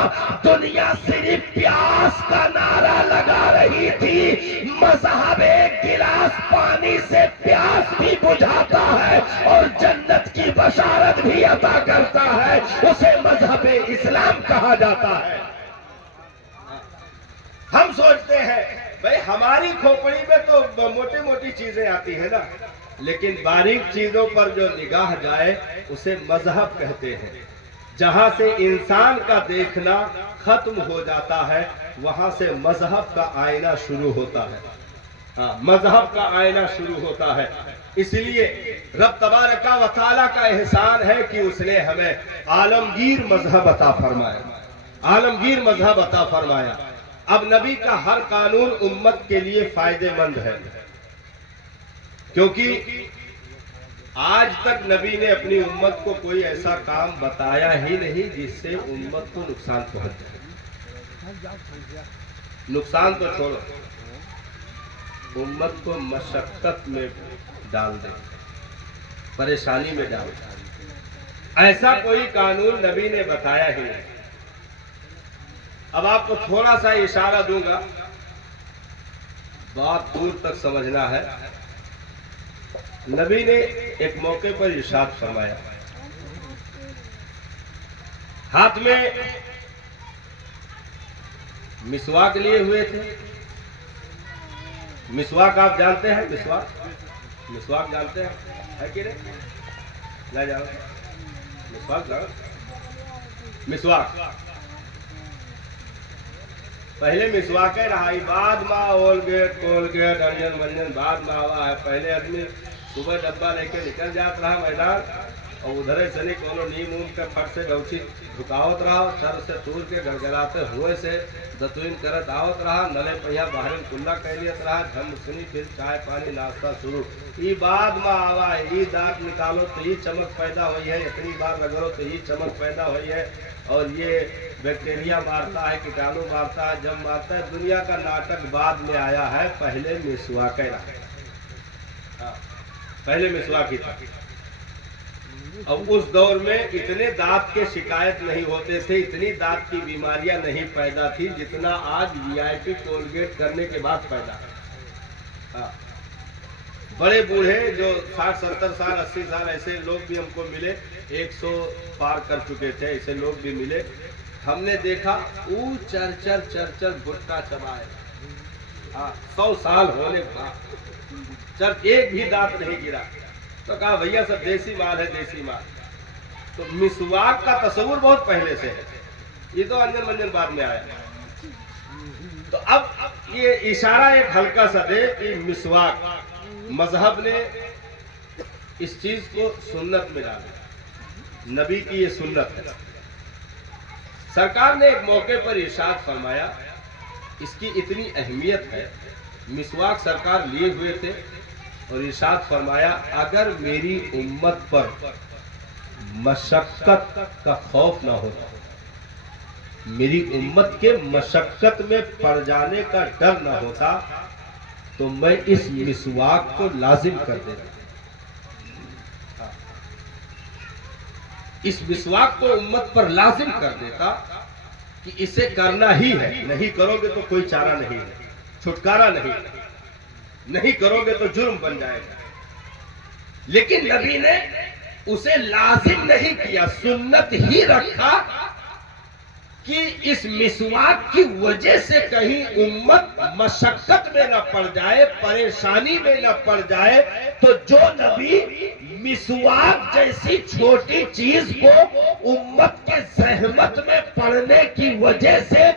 دنیا صرف پیاس کا نعرہ لگا رہی تھی، مذہب ایک گلاس پانی سے پیاس بھی بجھاتا ہے اور جنت کی بشارت بھی عطا کرتا ہے، اسے مذہب اسلام کہا جاتا ہے۔ ہم سوچتے ہیں بھئی ہماری کھوپڑی میں تو موٹی موٹی چیزیں آتی ہیں نا، لیکن باریک چیزوں پر جو نگاہ جائے اسے مذہب کہتے ہیں۔ جہاں سے انسان کا دیکھنا ختم ہو جاتا ہے وہاں سے مذہب کا آئینہ شروع ہوتا ہے، مذہب کا آئینہ شروع ہوتا ہے۔ اس لیے رب تبارک و تعالیٰ کا احسان ہے کہ اس نے ہمیں عالمگیر مذہب عطا فرمایا، عالمگیر مذہب عطا فرمایا۔ اب نبی کا ہر قانون امت کے لیے فائدے مند ہے، کیونکہ آج تک نبی نے اپنی امت کو کوئی ایسا کام بتایا ہی نہیں جس سے امت کو نقصان پہنچ جائے۔ نقصان تو چھوڑو، امت کو مشقت میں ڈال دے، پریشانی میں ڈال دے، ایسا کوئی قانون نبی نے بتایا ہی نہیں۔ اب آپ کو تھوڑا سا اشارہ دوں گا، بات دور تک سمجھنا ہے۔ نبی نے ایک موقع پر ارشاد فرمایا، ہاتھ میں مسواک لیے ہوئے تھے، مسواک آپ جانتے ہیں؟ مسواک جانتے ہیں ہے کہ نہیں جانو؟ مسواک جانو؟ مسواک پہلے مسواک ہے رہا بعد میں اولگیٹ کولگیٹ انجن منجن بعد میں آوا ہے. پہلے آدمی صبح ڈبا لے کے نکل جات رہا میدان اور ادھر سے نہیں کونو نیم اون کے پھٹ سے ڈوچی جھکاوت رہا سر سے تور کے گڑگڑاتے ہوئے سے دتوین کرت آوت رہا نلے پہیا باہر کلا کہلیت رہا جھم سنی پھر چائے پانی ناشتہ شروع. ای بعد میں آوا ہے ای دانت نکالو تو یہ چمک پیدا ہوئی ہے اتنی بار رگڑو تو یہ چمک پیدا ہوئی ہے اور یہ بیکٹیریا مارتا ہے کیٹانو مارتا ہے جم مارتا ہے. دنیا کا ناٹک بعد میں آیا ہے پہلے مسواک رہا پہلے مسواک ہی تھا. اب اس دور میں اتنے دانت کے شکایت نہیں ہوتے تھے اتنی دانت کی بیماریاں نہیں پیدا تھی جتنا آج وی آئی پی کولگیٹ کرنے کے بعد پیدا ہے. بڑے بوڑھے جو 60-70 سال 80 سال ایسے لوگ بھی ہم کو ملے 100 پار کر چکے تھے ایسے لوگ بھی ملے. ہم نے دیکھا وہ چر گٹکا چبائے 100 سال ہونے بعد ایک بھی دانت نہیں گرا تو کہا بھیا سب دیسی مال ہے دیسی مال. تو مسواک کا تصور بہت پہلے سے ہے یہ تو انجن منجن بعد میں آیا. تو اب یہ اشارہ ایک ہلکا سا دے کہ مسواک مذہب نے اس چیز کو سنت میں ڈالا نبی کی یہ سنت ہے. سرکار نے ایک موقع پر ارشاد فرمایا اس کی اتنی اہمیت ہے. مسواک سرکار لیے ہوئے تھے اور ارشاد فرمایا اگر میری امت پر مشقت کا خوف نہ ہوتا میری امت کے مشقت میں پڑ جانے کا ڈر نہ ہوتا تو میں اس مسواک کو لازم کر دیتا. اس مسواک کو امت پر لازم کر دیتا کہ اسے کرنا ہی ہے. نہیں کرو گے تو کوئی چارہ نہیں ہے چھٹکارا نہیں کرو گے تو جرم بن جائے گا. لیکن نبی نے اسے لازم نہیں کیا سنت ہی رکھا کہ اس مسواک کی وجہ سے کہیں امت مشقت میں نہ پڑ جائے پریشانی میں نہ پڑ جائے. تو جو نبی مسواک جیسی چھوٹی چیز کو امت کے زحمت میں پڑنے کی وجہ سے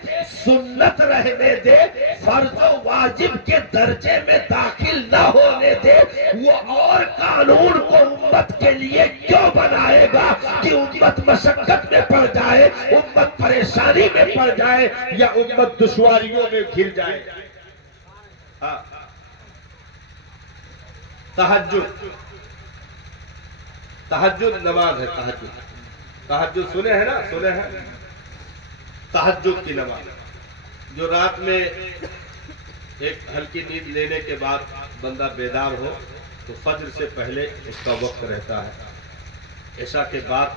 سنت رہنے دے فرض و واجب کے درجے میں داخل نہ ہونے دے وہ اور قانون کو امت کے لیے کیوں بنائے گا کہ امت مشقت میں پڑ جائے امت پریشانی میں پڑ جائے یا امت دشواریوں میں گر جائے. تہجد نماز ہے. تہجد سنے ہیں نا سنے ہیں تہجد کی نماز جو رات میں ایک ہلکی نیند لینے کے بعد بندہ بیدار ہو تو فجر سے پہلے اس کا وقت رہتا ہے. عشاء کے بعد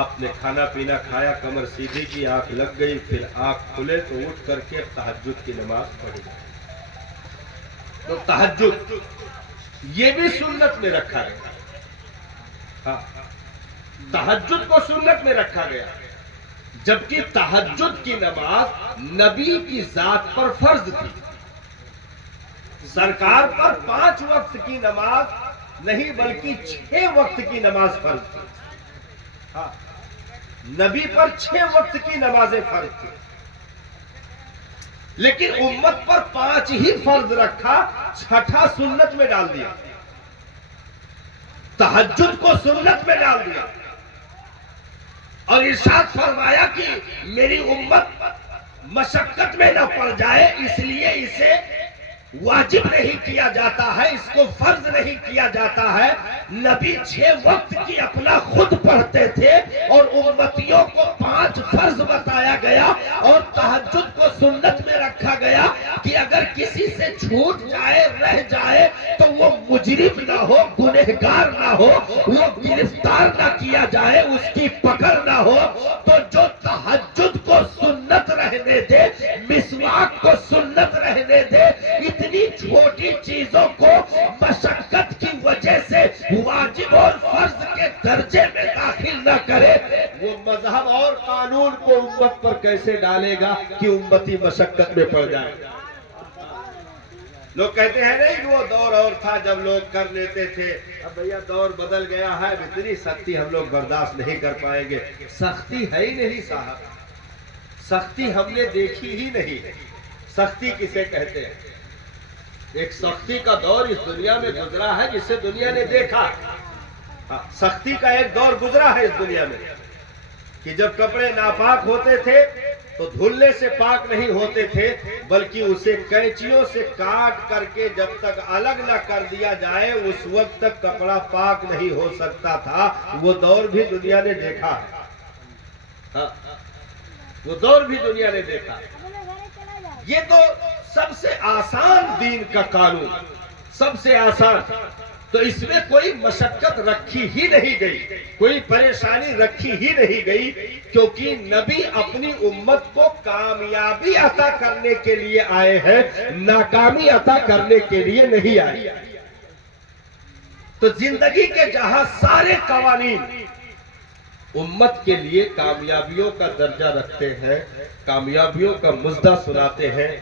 آپ نے کھانا پینا کھایا کمر سیدھی کی آنکھ لگ گئی پھر آنکھ کھلے تو اٹھ کر کے تہجد کی نماز پڑھی جائے. تو تہجد یہ بھی سنت میں رکھا گیا. تہجد کو سنت میں رکھا گیا جبکہ تہجد کی نماز نبی کی ذات پر فرض تھی. سرکار پر 5 وقت کی نماز نہیں بلکہ 6 وقت کی نماز فرض تھی. نبی پر 6 وقت کی نمازیں فرض تھی لیکن امت پر 5 ہی فرض رکھا 6واں سنت میں ڈال دیا. تہجد کو سنت میں ڈال دیا اور ارشاد فرمایا کہ میری امت مشقت میں نہ پڑ جائے اس لیے اسے واجب نہیں کیا جاتا ہے اس کو فرض نہیں کیا جاتا ہے. نبی 6 وقت کی اپنا خود پڑھتے تھے اور امتیوں کو 5 فرض بتایا گیا اور تہجد کو سنت میں رکھا گیا کہ اگر کسی سے چھوٹ جائے رہ جائے تو وہ مجرم نہ ہو گنہگار نہ ہو وہ گرفتار نہ کیا جائے اس کی پکڑ نہ ہو. تو جو تہجد کو سنت رہنے دے مسواک کو سنت رہنے دے اتنی چھوٹی چیزوں کو مشقت کی وجہ سے واجب اور فرض کے درجے میں داخل نہ کرے وہ مذہب اور قانون کو امت پر کیسے ڈالے گا کہ امتی مشقت میں پڑ جائے. لوگ کہتے ہیں نہیں وہ دور اور تھا جب لوگ کر لیتے تھے، اب بھیا دور بدل گیا ہے، اتنی سختی ہم لوگ برداشت نہیں کر پائیں گے۔ سختی ہے ہی نہیں صاحب، سختی ہم نے دیکھی ہی نہیں ہے۔ سختی کسے کہتے ہیں؟ ایک سختی کا دور اس دنیا میں گزرا ہے جسے دنیا نے دیکھا۔ سختی کا ایک دور گزرا ہے اس دنیا میں کہ جب کپڑے ناپاک ہوتے تھے تو دھلنے سے پاک نہیں ہوتے تھے، بلکہ اسے کینچیوں سے کاٹ کر کے جب تک الگ نہ کر دیا جائے اس وقت تک کپڑا پاک نہیں ہو سکتا تھا۔ وہ دور بھی دنیا نے دیکھا ہے، وہ دور بھی دنیا نے دیکھا۔ یہ تو سب سے آسان دین کا قانون، سب سے آسان، تو اس میں کوئی مشقت رکھی ہی نہیں گئی، کوئی پریشانی رکھی ہی نہیں گئی، کیونکہ نبی اپنی امت کو کامیابی عطا کرنے کے لیے آئے ہیں، ناکامی عطا کرنے کے لیے نہیں آئے۔ تو زندگی کے جہاں سارے قوانین امت کے لیے کامیابیوں کا درجہ رکھتے ہیں، کامیابیوں کا مژدہ سناتے ہیں،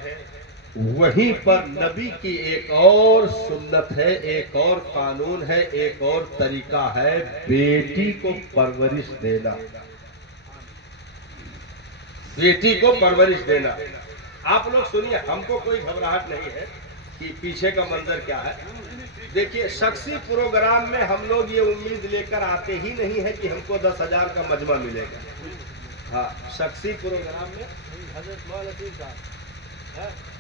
وہیں پر نبی کی ایک اور سنت ہے، ایک اور قانون ہے، ایک اور طریقہ ہے، بیٹی کو پرورش دینا، بیٹی کو پرورش دینا۔ آپ لوگ سنیے، ہم کو کوئی گھبراہٹ نہیں ہے کہ پیچھے کا منظر کیا ہے۔ دیکھیے، شخصی پروگرام میں ہم لوگ یہ امید لے کر آتے ہی نہیں ہے کہ ہم کو 10,000 کا مجمع ملے گا۔ ہاں، شخصی پروگرام میں حضرت مولانا صاحب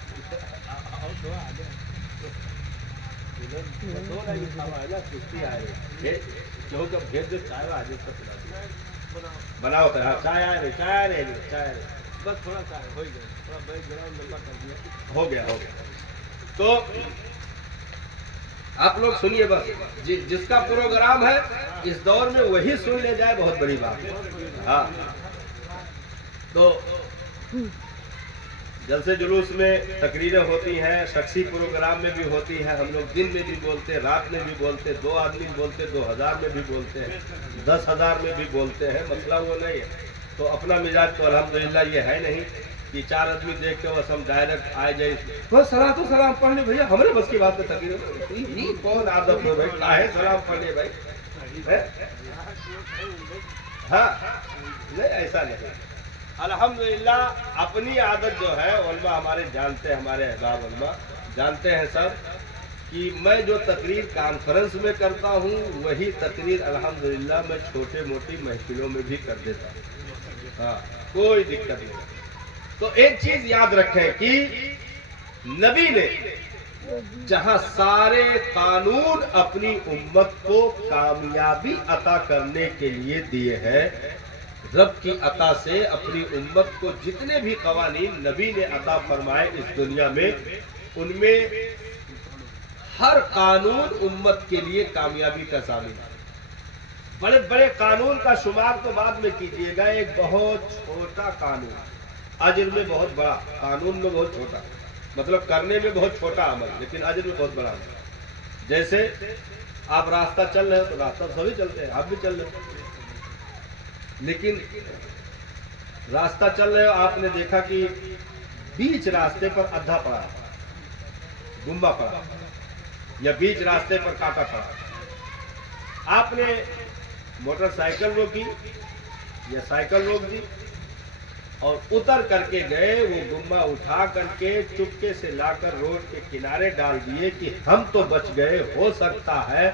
بنا ہوتا ہے، چائے آ رہی، چائے آ رہی، چائے آ رہی، بس تھوڑا چائے ہو گیا، تھوڑا بیک گراؤنڈ لمبا کر دیا، ہو گیا ہو گیا۔ تو آپ لوگ سنیے، بس جس کا پروگرام ہے اس دور میں وہی سن لے جائے، بہت بڑی بات ہے۔ ہاں، تو جلسے جلوس میں تقریریں ہوتی ہیں، شخصی پروگرام میں بھی ہوتی ہیں، ہم لوگ دن میں بھی بولتے، رات میں بھی بولتے، 2 آدمی بولتے، 2000 میں بھی بولتے ہیں، 10,000 میں بھی بولتے ہیں، مسئلہ وہ نہیں ہے۔ تو اپنا مزاج تو الحمدللہ یہ ہے نہیں کہ 4 آدمی دیکھ کے بس ہم ڈائریکٹ آئے جائے، بس صلاۃ و سلام پڑھ لیں بھیا، ہمارے بس کی بات میں تقریر یہ کون عادت ہو بھائی، کاہے سلام پڑھ لیں بھائی؟ ہاں، نہیں ایسا نہیں۔ الحمدللہ اپنی عادت جو ہے، علماء ہمارے جانتے ہیں، ہمارے احباب علماء جانتے ہیں سب، کہ میں جو تقریر کانفرنس میں کرتا ہوں وہی تقریر الحمدللہ میں چھوٹے موٹی محفلوں میں بھی کر دیتا ہوں۔ ہاں، کوئی دقت نہیں۔ تو ایک چیز یاد رکھیں کہ نبی نے جہاں سارے قانون اپنی امت کو کامیابی عطا کرنے کے لیے دیے ہیں، رب کی عطا سے اپنی امت کو جتنے بھی قوانین نبی نے عطا فرمائے اس دنیا میں، ان میں ہر قانون امت کے لیے کامیابی کا ضامن ہے۔ بڑے بڑے قانون کا شمار تو بعد میں کیجیے گا، ایک بہت چھوٹا قانون، اجر میں بہت بڑا، قانون میں بہت چھوٹا، مطلب کرنے میں بہت چھوٹا عمل لیکن اجر میں بہت بڑا عمل۔ جیسے آپ راستہ چل رہے ہو تو راستہ سبھی چلتے ہیں، آپ بھی چل رہے ہیں، لیکن راستہ چل رہے ہو، آپ نے دیکھا کہ بیچ راستے پر ادھا پڑا، گمبا پڑا، یا بیچ راستے پر کانٹا پڑا، آپ نے موٹر سائیکل روکی یا سائیکل روک دی اور اتر کر کے گئے، وہ گمبا اٹھا کر کے چپکے سے لا کر روڈ کے کنارے ڈال دیے کہ ہم تو بچ گئے، ہو سکتا ہے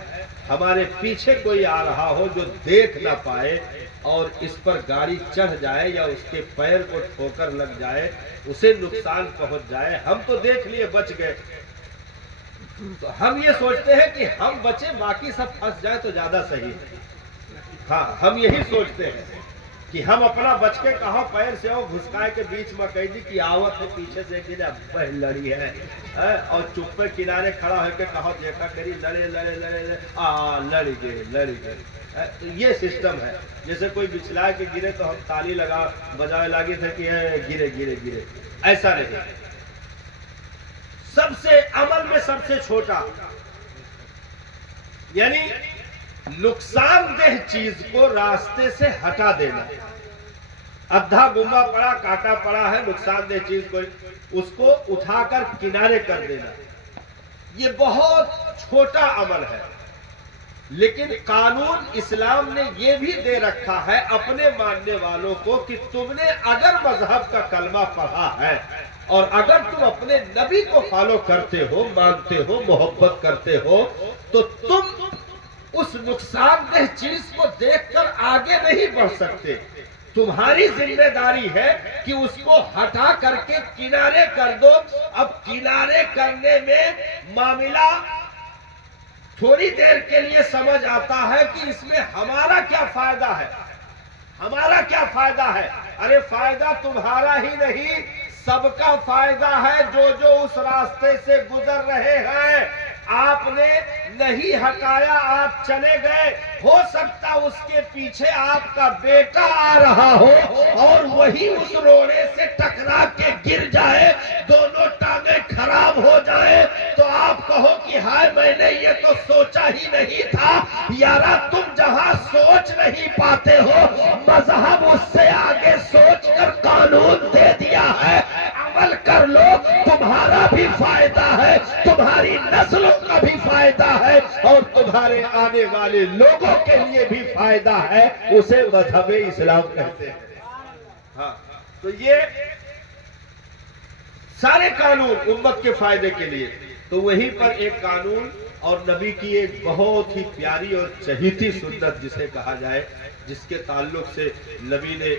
ہمارے پیچھے کوئی آ رہا ہو جو دیکھ نہ پائے اور اس پر گاڑی چڑھ جائے یا اس کے پیر کو ٹھوکر لگ جائے، اسے نقصان پہنچ جائے، ہم تو دیکھ لیے بچ گئے۔ تو ہم یہ سوچتے ہیں کہ ہم بچے، باقی سب پھنس جائے تو زیادہ صحیح ہے۔ ہاں، ہم یہی سوچتے ہیں کہ ہم اپنا بچ کے کہاں پیر سے ہو گھسکائے کے بیچ مکئی جی کی آوت ہے، پیچھے سے کہ لڑی ہے اور چپ پہ کنارے کھڑا ہو کے کہاں دیکھا کری، لڑے لڑے لڑے لڑ گئے۔ یہ سسٹم ہے، جیسے کوئی بچلا کے گرے تو ہم تالی لگا بجائے لگے تھے کہ گرے گرے گرے، ایسا نہیں۔ سب سے عمل میں سب سے چھوٹا، یعنی نقصان دہ چیز کو راستے سے ہٹا دینا۔ ادھا گمبا پڑا، کانٹا پڑا ہے، نقصان دہ چیز کو اس کو اٹھا کر کنارے کر دینا۔ یہ بہت چھوٹا عمل ہے، لیکن قانون اسلام نے یہ بھی دے رکھا ہے اپنے ماننے والوں کو کہ تم نے اگر مذہب کا کلمہ پڑھا ہے اور اگر تم اپنے نبی کو فالو کرتے ہو، مانتے ہو، محبت کرتے ہو، تو تم اس نقصان دہ چیز کو دیکھ کر آگے نہیں بڑھ سکتے۔ تمہاری ذمہ داری ہے کہ اس کو ہٹا کر کے کنارے کر دو۔ اب کنارے کرنے میں معاملہ تھوڑی دیر کے لیے سمجھ آتا ہے کہ اس میں ہمارا کیا فائدہ ہے، ہمارا کیا فائدہ ہے۔ ارے فائدہ تمہارا ہی نہیں، سب کا فائدہ ہے جو اس راستے سے گزر رہے ہیں۔ آپ نے نہیں ہٹایا، آپ چلے گئے، ہو سکتا اس کے پیچھے آپ کا بیٹا آ رہا ہو اور وہی اس روڑے سے ٹکرا کے گر جائے، دونوں ٹانگیں خراب ہو جائیں، تو آپ کہو کہ ہائے میں نے یہ تو سوچا ہی نہیں تھا۔ یارا تم جہاں سوچ نہیں پاتے ہو، مذہب اس سے آگے سوچ کر قانون دے دیا ہے، عمل کر لو، تمہارا بھی فائدہ ہے، تمہاری نسلوں کا بھی فائدہ ہے، اور تمہارے آنے والے لوگوں کے لیے بھی فائدہ ہے۔ اسے مذہب اسلام کہتے ہیں۔ ہاں، تو یہ سارے قانون امت کے فائدے کے لیے، تو وہیں پر ایک قانون اور نبی کی ایک بہت ہی پیاری اور چہیتی سنت جسے کہا جائے، جس کے تعلق سے نبی نے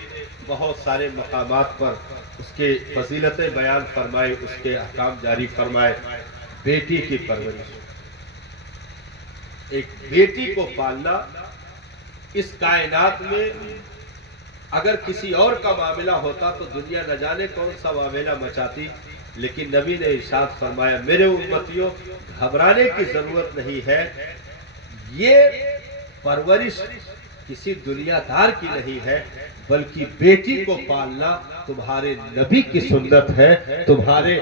بہت سارے مقامات پر اس کے فضیلتیں بیان فرمائے، اس کے احکام جاری فرمائے۔ بیٹی کی پرورش، ایک بیٹی کو پالنا اس کائنات میں اگر کسی اور کا معاملہ ہوتا تو دنیا نہ جانے کون سا معاملہ مچاتی، لیکن نبی نے ارشاد فرمایا میرے امتیوں گھبرانے کی ضرورت نہیں ہے، یہ پرورش کسی دنیا دار کی نہیں ہے، بلکہ بیٹی کو پالنا تمہارے نبی کی سنت ہے، تمہارے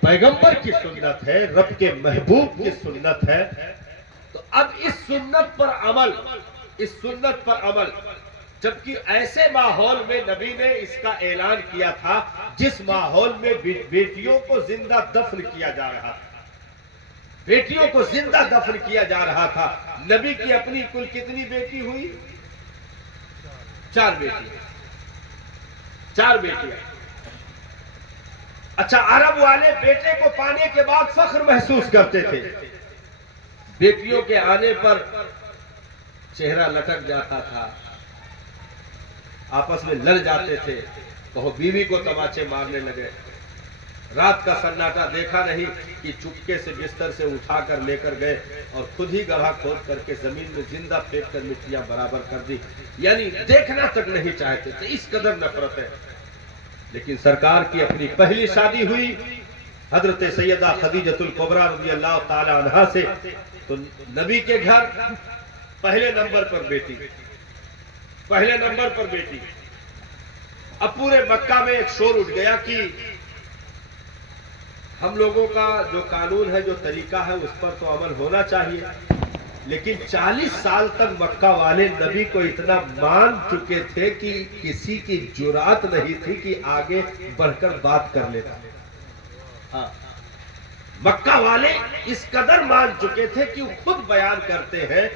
پیغمبر کی سنت ہے، رب کے محبوب کی سنت ہے۔ تو اب اس سنت پر عمل جبکہ ایسے ماحول میں نبی نے اس کا اعلان کیا تھا جس ماحول میں بیٹیوں کو زندہ دفن کیا جا رہا تھا، بیٹیوں کو زندہ دفن کیا جا رہا تھا۔ نبی کی اپنی کل کتنی بیٹی ہوئی؟ 4 بیٹیاں، 4 بیٹیاں۔ اچھا، عرب والے بیٹے کو پانے کے بعد فخر محسوس کرتے تھے، بیٹیوں کے آنے پر چہرہ لٹک جاتا تھا، آپس میں لڑ جاتے تھے، کہو بیوی کو تماچے مارنے لگے۔ رات کا سناٹا دیکھا نہیں کہ چپکے سے بستر سے اٹھا کر لے کر گئے اور خود ہی گڑھا کھود کر کے زمین میں زندہ پھینک کر مٹیاں برابر کر دی، یعنی دیکھنا تک نہیں چاہتے تھے، اس قدر نفرت ہے۔ لیکن سرکار کی اپنی پہلی شادی ہوئی حضرت سیدہ خدیجۃ الکبریٰ رضی اللہ تعالی عنہا سے، تو نبی کے گھر پہلے نمبر پر بیٹی، پہلے نمبر پر بیٹی۔ اب پورے مکہ میں ایک شور اٹھ گیا کہ ہم لوگوں کا جو قانون ہے، جو طریقہ ہے، اس پر تو عمل ہونا چاہیے، لیکن 40 سال تک مکہ والے نبی کو اتنا مان چکے تھے کہ کسی کی جرات نہیں تھی کہ آگے بڑھ کر بات کر لیتا۔ ہاں، مکہ والے اس قدر مان چکے تھے کہ وہ خود بیان کرتے ہیں،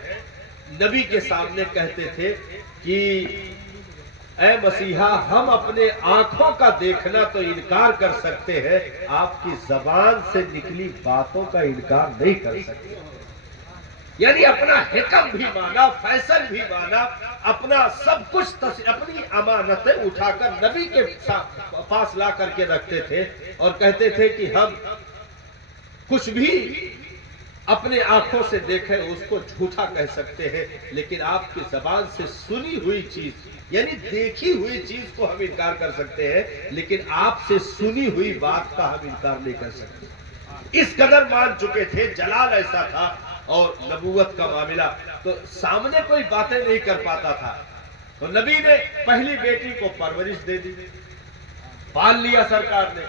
نبی کے سامنے کہتے تھے کہ اے مسیحا، ہم اپنے آنکھوں کا دیکھنا تو انکار کر سکتے ہیں، آپ کی زبان سے نکلی باتوں کا انکار نہیں کر سکتے۔ یعنی اپنا حکم بھی مانا، فیصل بھی مانا، اپنا سب کچھ اپنی امانتیں اٹھا کر نبی کے پاس لا کر کے رکھتے تھے اور کہتے تھے کہ ہم کچھ بھی اپنے آنکھوں سے دیکھیں اس کو جھوٹا کہہ سکتے ہیں، لیکن آپ کی زبان سے سنی ہوئی چیز، یعنی دیکھی ہوئی چیز کو ہم انکار کر سکتے ہیں، لیکن آپ سے سنی ہوئی بات کا ہم انکار نہیں کر سکتے۔ اس قدر مان چکے تھے، جلال ایسا تھا، اور نبوت کا معاملہ تو سامنے کوئی باتیں نہیں کر پاتا تھا۔ تو نبی نے پہلی بیٹی کو پرورش دے دی، پال لیا سرکار نے۔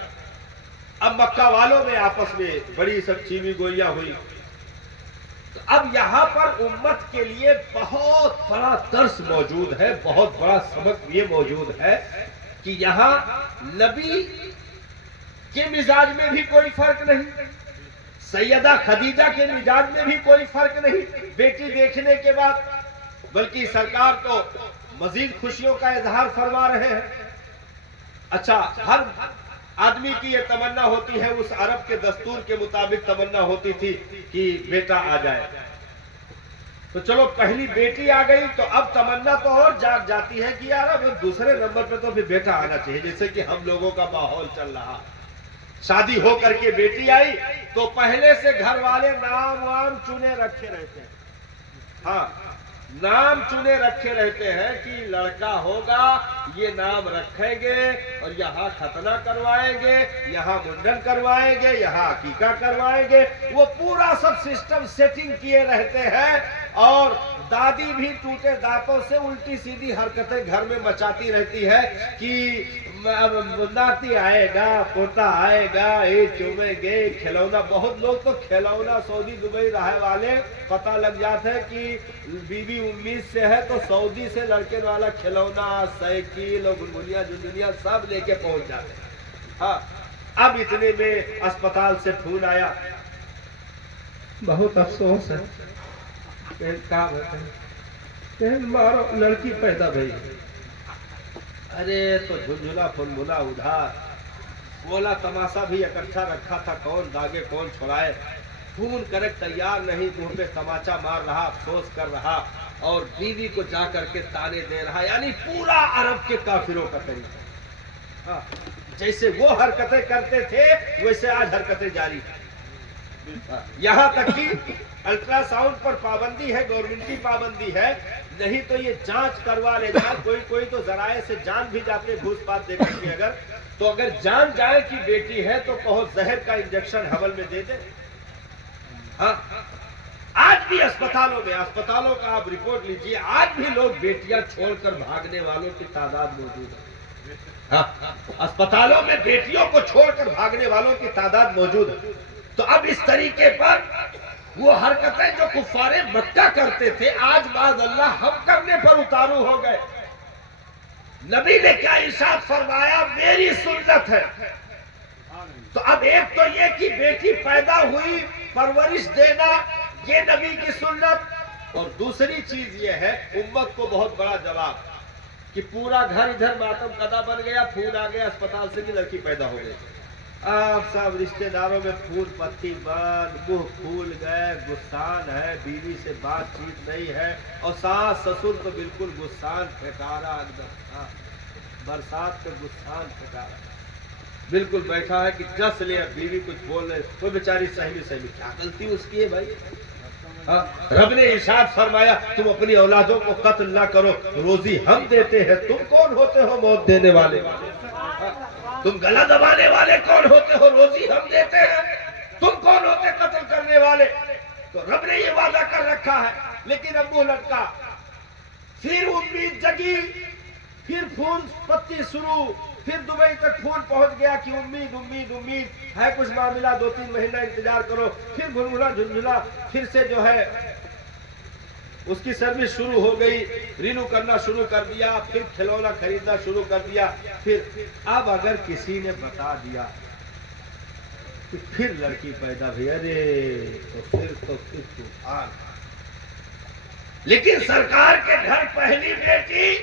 اب مکہ والوں میں آپس میں بڑی سب چیوی گوئیاں ہوئی۔ تو اب یہاں پر امت کے لیے بہت بڑا درس موجود ہے، بہت بڑا سبق یہ موجود ہے کہ یہاں نبی کے مزاج میں بھی کوئی فرق نہیں، سیدہ خدیجہ کے مزاج میں بھی کوئی فرق نہیں بیٹی دیکھنے کے بعد، بلکہ سرکار تو مزید خوشیوں کا اظہار فرما رہے ہیں۔ اچھا، ہر آدمی کی یہ تمنا ہوتی ہے، اس عرب کے دستور کے مطابق تمنا ہوتی تھی کہ بیٹا آ جائے، تو چلو پہلی بیٹی آ گئی تو اب تمنا تو اور جاگ جاتی ہے کہ یار اب دوسرے نمبر پہ تو پھر بیٹا آنا چاہیے، جیسے کہ ہم لوگوں کا ماحول چل رہا۔ شادی ہو کر کے بیٹی آئی تو پہلے سے گھر والے نام وام چنے رکھے رہتے ہیں۔ ہاں، نام چنے رکھے رہتے ہیں کہ لڑکا ہوگا یہ نام رکھیں گے اور یہاں ختنہ کروائیں گے، یہاں منڈن کروائیں گے، یہاں عقیقہ کروائیں گے، وہ پورا سب سسٹم سیٹنگ کیے رہتے ہیں۔ اور دادی بھی ٹوٹے دانتوں سے الٹی سیدھی حرکتیں گھر میں مچاتی رہتی ہے کہ ناتی آئے گا، پوتا آئے گا، یہ چومیں گے، کھلونا۔ بہت لوگ تو کھلونا سعودی دبئی رہے والے پتہ لگ جاتا ہے کہ بیوی امید سے ہے تو سعودی سے لڑکے والا کھلونا، سائیکل اور گنگنیاں جنجنیاں سب لے کے پہنچ جاتے ہیں۔ ہاں، اب اتنے میں اسپتال سے فون آیا، بہت افسوس ہے، مارو لڑکی پیدا بھائی۔ ارے تو جھنجھلا پھنبھلا ادھار، بولا تماشا بھی اکٹھا رکھا تھا، کون داغے کون چھڑائے، خون کرے تیار نہیں، منہ پہ تماچا مار رہا، افسوس کر رہا اور بیوی کو جا کر کے تانے دے رہا۔ یعنی پورا عرب کے کافروں کا طریقہ، ہاں، جیسے وہ حرکتیں کرتے تھے ویسے آج حرکتیں جاری ہیں۔ یہاں تک کہ الٹرا ساؤنڈ پر پابندی ہے، گورنمنٹ کی پابندی ہے، نہیں تو یہ جانچ کروا لے جائے۔ کوئی تو ذرائع سے جان بھی جاتے گھوس پات دے کر کے، اگر جان جائے کہ بیٹی ہے تو بہت زہر کا انجیکشن حمل میں دے دے۔ ہاں، آج بھی اسپتالوں کا آپ رپورٹ لیجئے، آج بھی لوگ بیٹیاں چھوڑ کر بھاگنے والوں کی تعداد موجود ہے۔ ہاں، اسپتالوں میں بیٹیوں کو چھوڑ کر بھاگنے والوں کی تعداد موجود ہے۔ تو اب اس طریقے پر وہ حرکتیں جو کفار مکہ کرتے تھے، آج بعد اللہ ہم کرنے پر اتارو ہو گئے۔ نبی نے کیا ارشاد فرمایا؟ میری سنت ہے۔ تو اب ایک تو یہ کہ بیٹی پیدا ہوئی، پرورش دینا، یہ نبی کی سنت، اور دوسری چیز یہ ہے امت کو بہت بڑا جواب کہ پورا گھر ادھر ماتم کدا بن گیا، پھول آ گیا اسپتال سے کہ لڑکی پیدا ہو گئی۔ آپ سب رشتہ داروں میں پھول پتی بند، منہ پھول گئے، غصان ہے، بیوی سے بات چیت نہیں ہے، اور ساس سسر تو بالکل غصان پھٹارا، برسات کا غصان پھٹارا، بالکل بیٹھا ہے کہ جس لے بیوی کچھ بول رہے، وہ بیچاری سہمی کیا غلطی اس کی ہے بھائی؟ رب نے ارشاد فرمایا تم اپنی اولادوں کو قتل نہ کرو، روزی ہم دیتے ہیں، تم کون ہوتے ہو موت دینے والے؟ تم گلا دبانے والے کون ہوتے ہو؟ روزی ہم دیتے ہیں، تم کون ہوتے قتل کرنے والے؟ تو رب نے یہ وعدہ کر رکھا ہے، لیکن اب وہ لڑکا پھر امید جگی، پھر پھول پتی شروع، پھر دبئی تک پھول پہنچ گیا کہ امید امید امید ہے کچھ معاملہ، 2-3 مہینہ انتظار کرو، پھر گھنگھنا جھنجھنا، پھر سے جو ہے اس کی سروس شروع ہو گئی، رینو کرنا شروع کر دیا، پھر کھلونا خریدنا شروع کر دیا۔ پھر اب اگر کسی نے بتا دیا کہ پھر لڑکی پیدا ہوئی، ارے تو پھر طوفان۔ لیکن سرکار کے گھر پہلی بیٹی،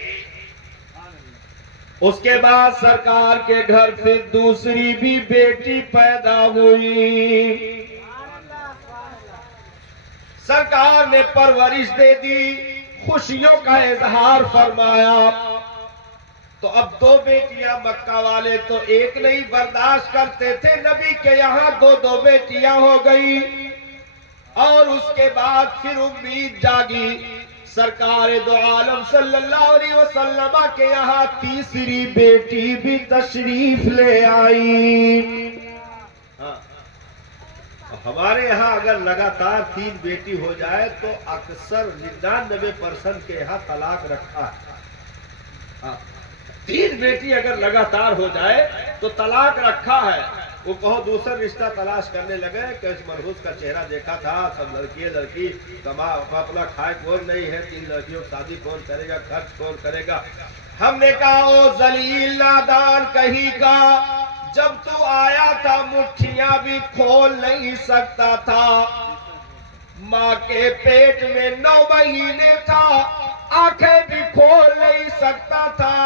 اس کے بعد سرکار کے گھر پھر دوسری بھی بیٹی پیدا ہوئی۔ سرکار نے پرورش دے دی، خوشیوں کا اظہار فرمایا۔ تو اب 2 بیٹیاں، مکہ والے تو ایک نہیں برداشت کرتے تھے، نبی کے یہاں 2 بیٹیاں ہو گئی، اور اس کے بعد پھر امید جاگی۔ سرکار دو عالم صلی اللہ علیہ وسلم کے یہاں تیسری بیٹی بھی تشریف لے آئی۔ ہمارے یہاں اگر لگاتار 3 بیٹی ہو جائے تو اکثر 99% کے یہاں طلاق رکھا ہے۔ 3 بیٹی اگر لگاتار ہو جائے تو طلاق رکھا ہے۔ وہ کہو دوسرا رشتہ تلاش کرنے لگے کہ اس مرحوس کا چہرہ دیکھا تھا، سب لڑکی اپنا کھائے کون نہیں ہے، 3 لڑکیوں شادی کون کرے گا، خرچ کون کرے گا۔ ہم نے کہا او ذلیل نادان کہیں کا، جب تو آیا تھا مٹھیاں بھی کھول نہیں سکتا تھا، ماں کے پیٹ میں 9 مہینے تھا، آنکھیں بھی کھول نہیں سکتا تھا۔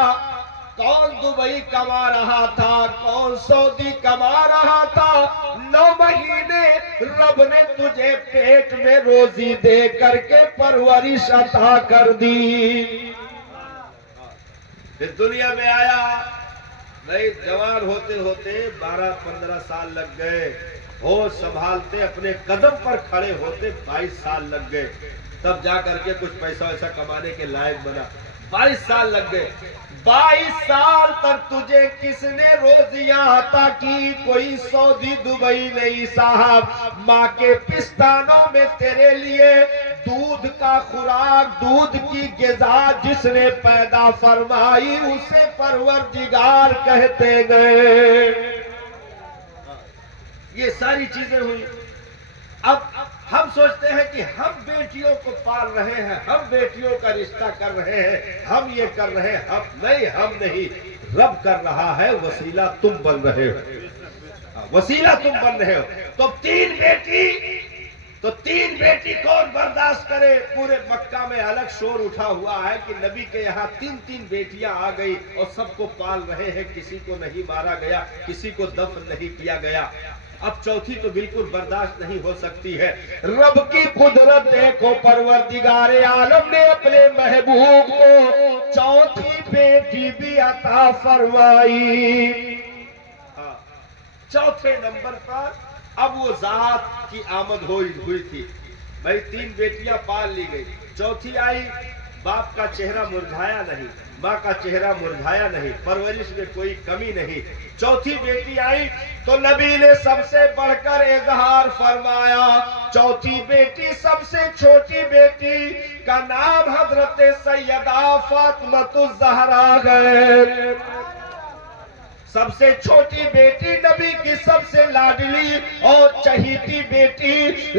کون دبئی کما رہا تھا، کون سعودی کما رہا تھا، 9 مہینے رب نے تجھے پیٹ میں روزی دے کر کے پرورش عطا کر دی۔ پھر دنیا میں آیا، نہیں جوان ہوتے ہوتے 12-15 سال لگ گئے، ہوش سنبھالتے اپنے قدم پر کھڑے ہوتے 22 سال لگ گئے، تب جا کر کے کچھ پیسہ ویسا کمانے کے لائق بنا۔ 22 سال لگ گئے۔ 22 سال تک تجھے کس نے روزیاں عطا کی؟ کوئی سعودی دبئی نہیں صاحب، ماں کے پستانوں میں تیرے لیے دودھ کا خوراک، دودھ کی غذا جس نے پیدا فرمائی اسے پروردگار کہتے گئے۔ یہ ساری چیزیں ہوئی۔ اب ہم سوچتے ہیں کہ ہم بیٹیوں کو پال رہے ہیں، ہم بیٹیوں کا رشتہ کر رہے ہیں، ہم یہ کر رہے ہیں، ہم نہیں، رب کر رہا ہے، وسیلہ تم بن رہے ہو، وسیلہ تم بن رہے ہو۔ تو 3 بیٹی کون برداشت کرے؟ پورے مکہ میں الگ شور اٹھا ہوا ہے کہ نبی کے یہاں 3 بیٹیاں آ گئی اور سب کو پال رہے ہیں، کسی کو نہیں مارا گیا، کسی کو دفن نہیں کیا گیا۔ اب چوتھی تو بالکل برداشت نہیں ہو سکتی ہے۔ رب کی قدرت دیکھو، پروردگار عالم نے اپنے محبوب کو چوتھی بیٹی بھی عطا فرمائی۔ چوتھے نمبر پر اب وہ ذات کی آمد ہوئی تھی۔ بھائی 3 بیٹیاں پال لی گئی، چوتھی آئی، باپ کا چہرہ مرجھایا نہیں، ماں کا چہرہ مرجھایا نہیں، پرورش میں کوئی کمی نہیں۔ چوتھی بیٹی آئی تو نبی نے سب سے بڑھ کر اظہار فرمایا۔ چوتھی بیٹی، سب سے چھوٹی بیٹی کا نام حضرت سیدہ فاطمہ الزہرا ہے۔ سب سے چھوٹی بیٹی نبی کی سب سے لاڈلی اور چہیتی بیٹی،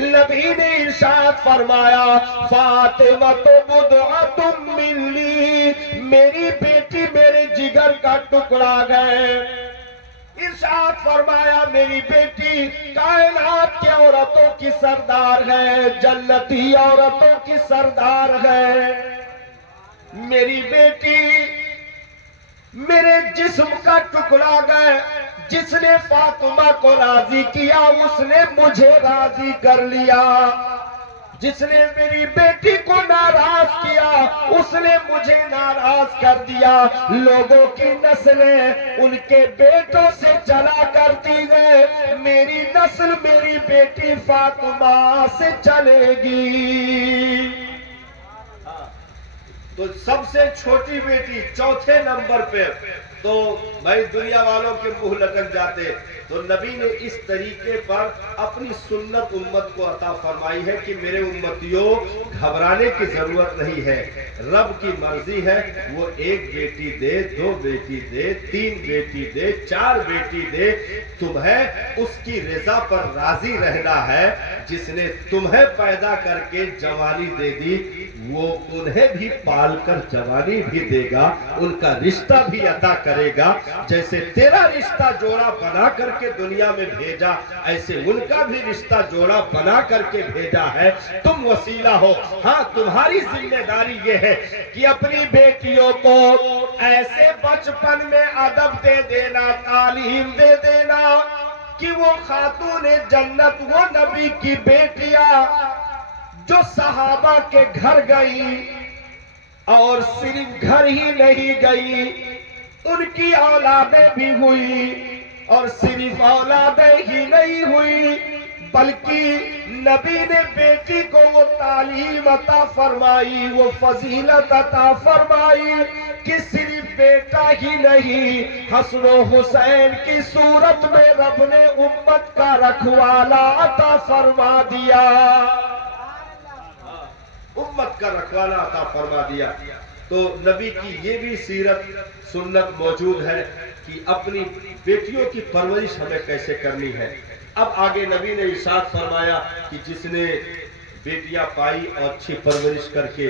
نبی نے ارشاد فرمایا فاطمہ بضعۃ منی، میری بیٹی میرے جگر کا ٹکڑا ہے۔ ارشاد فرمایا میری بیٹی کائنات کی عورتوں کی سردار ہے، جنتی عورتوں کی سردار ہے۔ میری بیٹی میرے جسم کا ٹکڑا گئے، جس نے فاطمہ کو راضی کیا اس نے مجھے راضی کر لیا، جس نے میری بیٹی کو ناراض کیا اس نے مجھے ناراض کر دیا۔ لوگوں کی نسلیں ان کے بیٹوں سے چلا کرتی ہے، میری نسل میری بیٹی فاطمہ سے چلے گی۔ تو سب سے چھوٹی بیٹی چوتھے نمبر پہ، تو بھائی دنیا والوں کے منہ لٹک جاتے۔ تو نبی نے اس طریقے پر اپنی سنت امت کو عطا فرمائی ہے کہ میرے امتیوں گھبرانے کی ضرورت نہیں ہے، رب کی مرضی ہے، وہ 1 بیٹی دے، 2 بیٹی دے، 3 بیٹی دے، 4 بیٹی دے، تمہیں اس کی رضا پر راضی رہنا ہے۔ جس نے تمہیں پیدا کر کے جوانی دے دی وہ انہیں بھی پال کر جوانی بھی دے گا، ان کا رشتہ بھی عطا کرے گا۔ جیسے تیرا رشتہ جوڑا بنا کر کے دنیا میں بھیجا، ایسے ان کا بھی رشتہ جوڑا بنا کر کے بھیجا ہے۔ تم وسیلہ ہو۔ ہاں تمہاری ذمہ داری یہ ہے کہ اپنی بیٹیوں کو ایسے بچپن میں ادب دے دینا، تعلیم دے دینا کہ وہ خاتون جنت، وہ نبی کی بیٹیاں جو صحابہ کے گھر گئی اور صرف گھر ہی نہیں گئی، ان کی اولادیں بھی ہوئی، اور صرف اولادیں ہی نہیں ہوئی بلکہ نبی نے بیٹی کو وہ تعلیم عطا فرمائی، وہ فضیلت عطا فرمائی کہ صرف بیٹا ہی نہیں، حسن و حسین کی صورت میں رب نے امت کا رکھوالا عطا فرما دیا، امت کا رکھوالا عطا فرما دیا۔ تو نبی کی یہ بھی سیرت سنت موجود ہے کہ اپنی بیٹیوں کی پرورش ہمیں کیسے کرنی ہے۔ اب آگے نبی نے ارشاد فرمایا کہ جس نے بیٹیاں پائی اور اچھی پرورش کر کے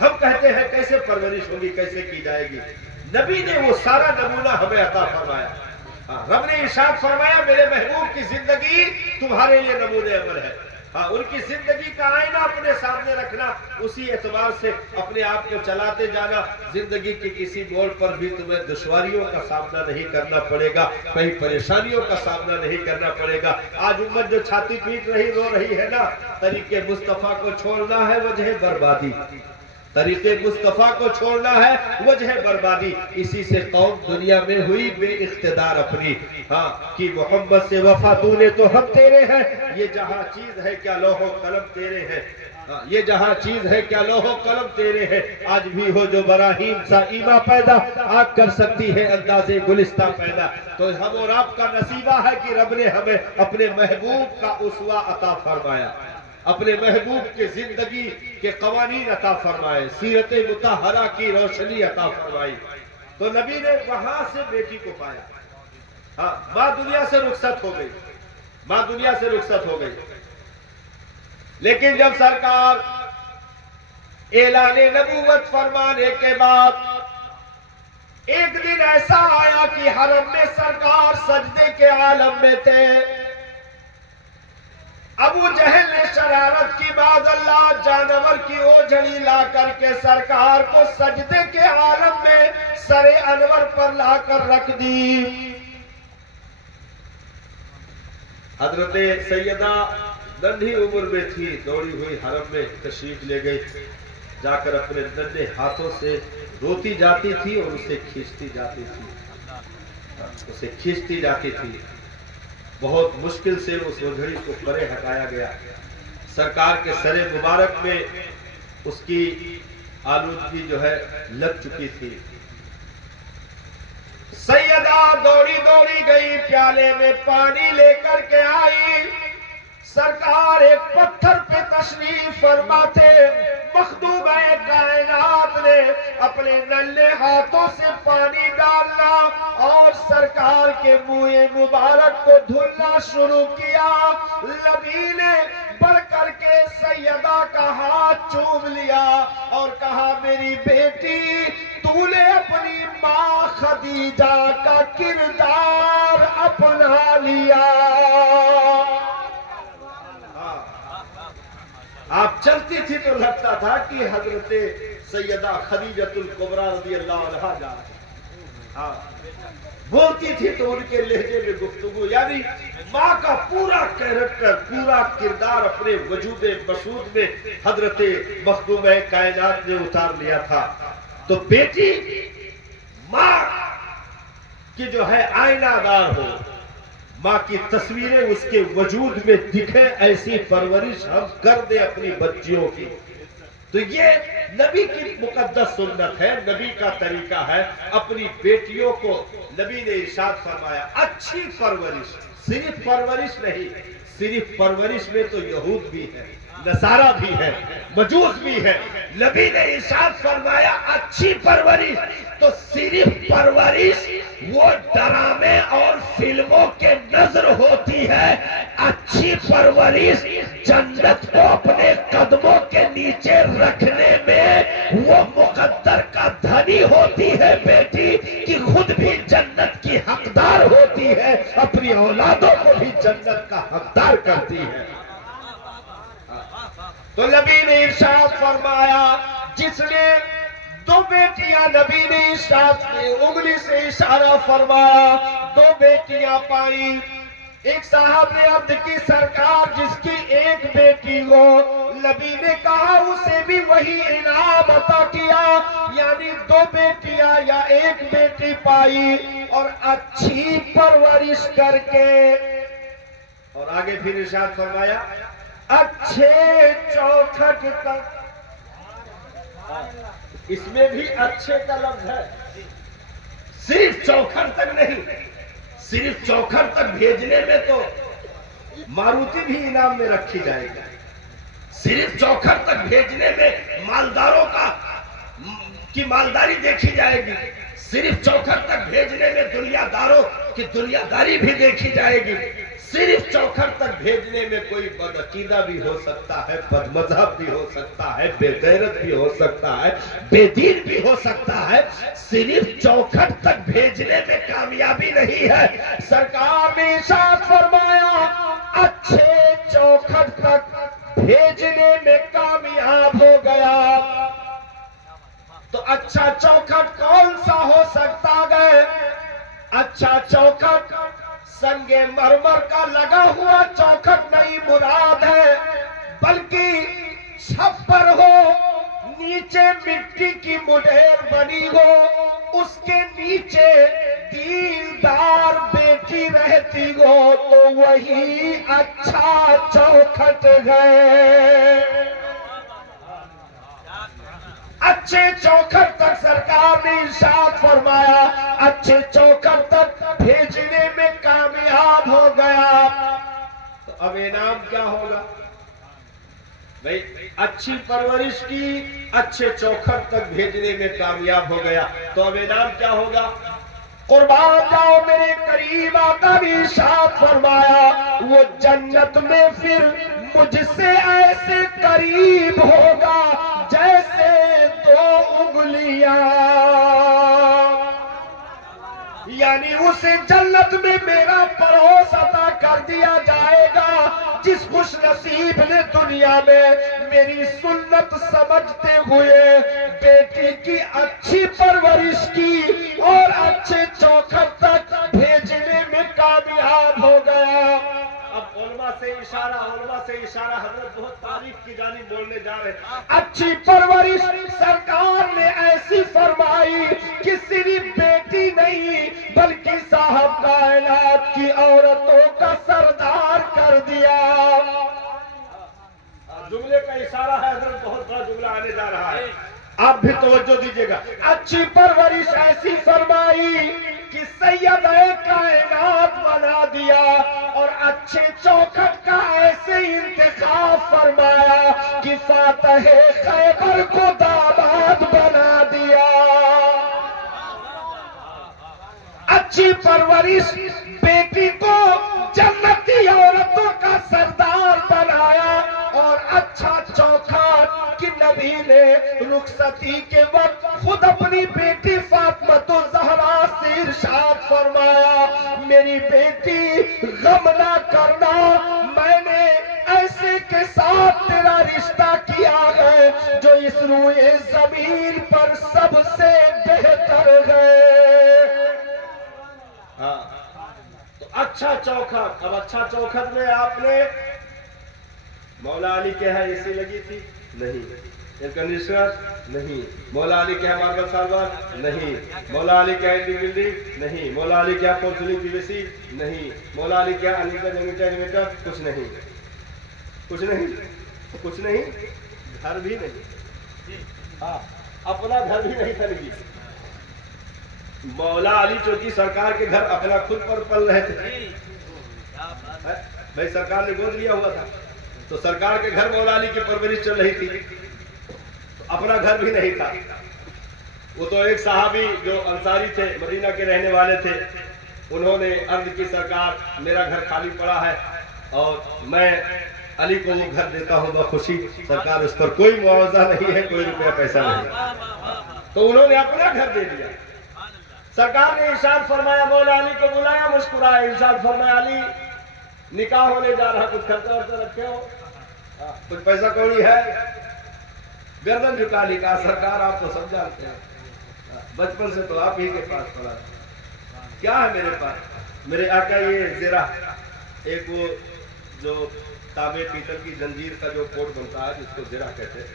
ہم کہتے ہیں کیسے پرورش ہوگی، کیسے کی جائے گی؟ نبی نے وہ سارا نمونہ ہمیں عطا فرمایا. رب نے ارشاد فرمایا میرے محبوب کی زندگی تمہارے لیے نمونہ عمل ہے. ان کی زندگی کا آئینہ اپنے سامنے رکھنا، اسی اعتبار سے اپنے آپ کو چلاتے جانا. زندگی کے کسی موڑ پر بھی تمہیں دشواریوں کا سامنا نہیں کرنا پڑے گا، کہیں پریشانیوں کا سامنا نہیں کرنا پڑے گا. آج امت جو چھاتی پیٹ رہی رو رہی ہے نا، طریقے مصطفیٰ کو چھوڑنا ہے وجہ بربادی، طریقے مصطفیٰ کو چھوڑنا ہے وجہ بربادی. اسی سے قوم دنیا میں ہوئی بے اقتدار اپنی. کہ محمد سے وفا تو نے تو ہم تیرے ہیں، یہ جہاں چیز ہے کیا لوح و قلم تیرے ہیں، یہ جہاں چیز ہے کیا لوح و قلم تیرے ہیں. آج بھی ہو جو براہیم سا ایما پیدا، آگ کر سکتی ہے انداز گلستہ پیدا. تو ہم اور آپ کا نصیبہ ہے کہ رب نے ہمیں اپنے محبوب کا اسوہ عطا فرمایا، اپنے محبوب کے زندگی کے قوانین عطا فرمائے، سیرت مطہرہ کی روشنی عطا فرمائی. تو نبی نے وہاں سے بیٹی کو پایا. ماں دنیا سے رخصت ہو گئی، ماں دنیا سے رخصت ہو گئی. لیکن جب سرکار اعلان نبوت فرمانے کے بعد ایک دن ایسا آیا کہ حرم میں سرکار سجدے کے عالم میں تھے. ابو جہل نے شرارت کی، بعد اللہ جانور کی اوجھڑی لا کر کے سرکار کو سجدے کے عالم میں سر انور پر لا کر رکھ دی. حضرت سیدہ ننھی عمر میں تھی، دوڑی ہوئی حرم میں تشریف لے گئی. جا کر اپنے ننھے ہاتھوں سے روتی جاتی تھی اور اسے کھینچتی جاتی تھی، اسے کھینچتی جاتی تھی. بہت مشکل سے اس اوجھڑی کو پرے ہٹایا گیا. سرکار کے سر مبارک میں اس کی آلودگی جو ہے لگ چکی تھی. سیدہ دوڑی دوڑی گئی، پیالے میں پانی لے کر کے آئی. سرکار ایک پتھر پہ تشریف فرما تھے. مخدومہ کائنات نے اپنے ننھے ہاتھوں سے پانی ڈالنا اور سرکار کے منہ مبارک کو دھلنا شروع کیا. نبی نے بڑھ کر کے سیدہ کا ہاتھ چوم لیا اور کہا میری بیٹی تو نے اپنی ماں خدیجہ کا کردار اپنا لیا. آپ چلتی تھی تو لگتا تھا کہ حضرت سیدہ خدیجۃ الکبریٰ رضی اللہ عنہا جا رہی. بولتی تھی تو ان کے لہجے میں گفتگو، یعنی ماں کا پورا کیریکٹر، پورا کردار اپنے وجود مسعود میں حضرت مخدومہ کائنات نے اتار لیا تھا. تو بیٹی ماں کی جو ہے آئینہ دار ہو، ماں کی تصویریں اس کے وجود میں دکھیں، ایسی پرورش ہم کر دیں اپنی بچیوں کی. تو یہ نبی کی مقدس سنت ہے، نبی کا طریقہ ہے. اپنی بیٹیوں کو نبی نے ارشاد فرمایا اچھی پرورش، صرف پرورش نہیں، صرف پرورش میں تو یہود بھی ہے، نصارہ بھی ہے، مجوس بھی ہے. نبی نے ارشاد فرمایا اچھی پرورش تو صرف پرورش وہ ڈرامے اور فلموں کے نظر ہوتی ہے. اچھی پرورش جنت کو اپنے قدموں کے نیچے رکھنے میں وہ مقدر کا دھنی ہوتی ہے بیٹی، کہ خود بھی جنت کی حقدار ہوتی ہے، اپنی اولادوں کو بھی جنت کا حقدار کرتی ہے. تو نبی نے ارشاد فرمایا جس نے دو بیٹیاں، نبی نے ارشاد انگلی سے اشارہ فرمایا، دو بیٹیاں پائی. ایک صاحب نے عرض کی سرکار جس کی ایک بیٹی ہو، نبی نے کہا اسے بھی وہی انعام عطا کیا، یعنی دو بیٹیاں یا ایک بیٹی پائی اور اچھی پرورش کر کے. اور آگے پھر ارشاد فرمایا اچھے چوکھٹ تک. اس میں بھی اچھے کا لفظ ہے، صرف چوکھٹ تک نہیں. صرف چوکھٹ تک بھیجنے میں تو ماروتی بھی انعام میں رکھی جائے گی. صرف چوکھٹ تک بھیجنے میں مالداروں کی مالداری دیکھی جائے گی. صرف چوکھٹ تک بھیجنے میں دنیا داروں کی دنیا داری بھی دیکھی جائے گی. صرف چوکھٹ تک بھیجنے میں کوئی بدعقیدہ بھی ہو سکتا ہے، بد مذہب بھی ہو سکتا ہے، بے غیرت بھی ہو سکتا ہے، بے دین بھی ہو سکتا ہے، صرف چوکھٹ تک بھیجنے میں کامیابی نہیں ہے۔ سرکار نے ارشاد فرمایا اچھے چوکھٹ تک بھیجنے میں کامیاب ہو گیا۔ تو اچھا چوکھٹ کون سا ہو سکتا ہے؟ اچھا چوکھٹ سنگ مرمر کا لگا ہوا چوکھٹ نہیں مراد ہے، بلکہ چھپر ہو، نیچے مٹی کی مڈیر بنی ہو، اس کے نیچے دیندار بیٹی رہتی ہو، تو وہی اچھا چوکھٹ ہے۔ اچھے چوکھٹ تک سرکار نے ارشاد فرمایا اچھے چوکھٹ تک بھیجنے میں کامیاب ہو گیا۔ تو اب انعام کیا ہوگا بھائی؟ اچھی پرورش کی، اچھے چوکھٹ تک بھیجنے میں کامیاب ہو گیا، تو اب انعام کیا ہوگا؟ قربان جاؤ میرے قریب آقا نے ارشاد فرمایا وہ جنت میں پھر مجھ سے ایسے قریب ہوگا جیسے دو انگلیاں، یعنی اسے جنت میں میرا پڑوس عطا کر دیا جائے گا جس خوش نصیب نے دنیا میں میری سنت سمجھتے ہوئے بیٹی کی اچھی پرورش کی اور اچھے چوکھٹ تک بھیجنے میں کامیاب ہو گیا۔ اب علماء سے اشارہ حضرت بہت تعریف کی جانب بولنے جا رہے ہیں۔ اچھی پرورش سرکار نے ایسی فرمائی کہ صرف بیٹی نہیں بلکہ صاحب کائنات کی عورتوں کا سردار کر دیا۔ جملے کا اشارہ ہے حضرت، بہت بڑا جملہ آنے جا رہا ہے، آپ بھی توجہ دیجیے گا۔ اچھی پرورش ایسی فرمائی کہ سیدہ کائنات بنا دیا اور اچھے چوکھٹ کا ایسے انتخاب فرمایا کہ فاتح خیبر کو داماد بنا دیا۔ اچھی پرورش بیٹی کو جنتی عورتوں کا سردار بنایا اور اچھا چوکھٹ کہ نبی نے رخصتی کے وقت خود اپنی بیٹی فاطمہ الزہرا سے ارشاد فرمایا میری بیٹی غم نہ کرنا، میں نے ایسے کے ساتھ تیرا رشتہ کیا ہے جو اس روئے زمین پر سب سے بہتر ہے۔ ہاں تو اچھا چوکھٹ، اب اچھا چوکھٹ میں آپ نے مولا علی کے ہے اے سی لگی تھی؟ نہیں۔ Air conditioner? نہیں۔ مولا علی کے ہے ماربل سالوار؟ نہیں۔ مولا علی کے ہے بلڈنگ؟ نہیں۔ مولا علی کے ہے فورچوننگ پی وی سی؟ نہیں۔ مولا علی کے ہے انلیمیٹڈ؟ کچھ نہیں، کچھ نہیں، کچھ نہیں، گھر بھی نہیں، ہاں اپنا گھر بھی نہیں تھا لگی۔ مولا علی چونکہ سرکار کے گھر اپنا خود پر پل رہے تھے، بھائی سرکار نے گود لیا ہوا تھا تو سرکار کے گھر مولا علی کی پرورش چل رہی تھی، اپنا گھر بھی نہیں تھا۔ وہ تو ایک صحابی جو انصاری تھے، مدینہ کے رہنے والے تھے، انہوں نے عرض کی سرکار میرا گھر خالی پڑا ہے اور میں علی کو وہ گھر دیتا ہوں بخوشی، سرکار اس پر کوئی معاوضہ نہیں ہے، کوئی روپیہ پیسہ نہیں، تو انہوں نے اپنا گھر دے دیا۔ سرکار نے ارشاد فرمایا مولا علی کو بلایا، مسکرایا، ارشاد فرمایا علی نکاح ہونے جا رہا، کچھ خرچہ ورچہ رکھے ہو، کچھ پیسہ کوڑی ہے؟ گردن جھکا لی، کہا سرکار آپ تو سب جانتے ہیں، بچپن سے تو آپ ہی کے پاس پڑا، کیا ہے میرے پاس؟ میرے آقا یہ زرہ، ایک وہ جو تانبے پیتل کی زنجیر کا جو کوٹ بنتا ہے جس کو زرہ کہتے ہیں،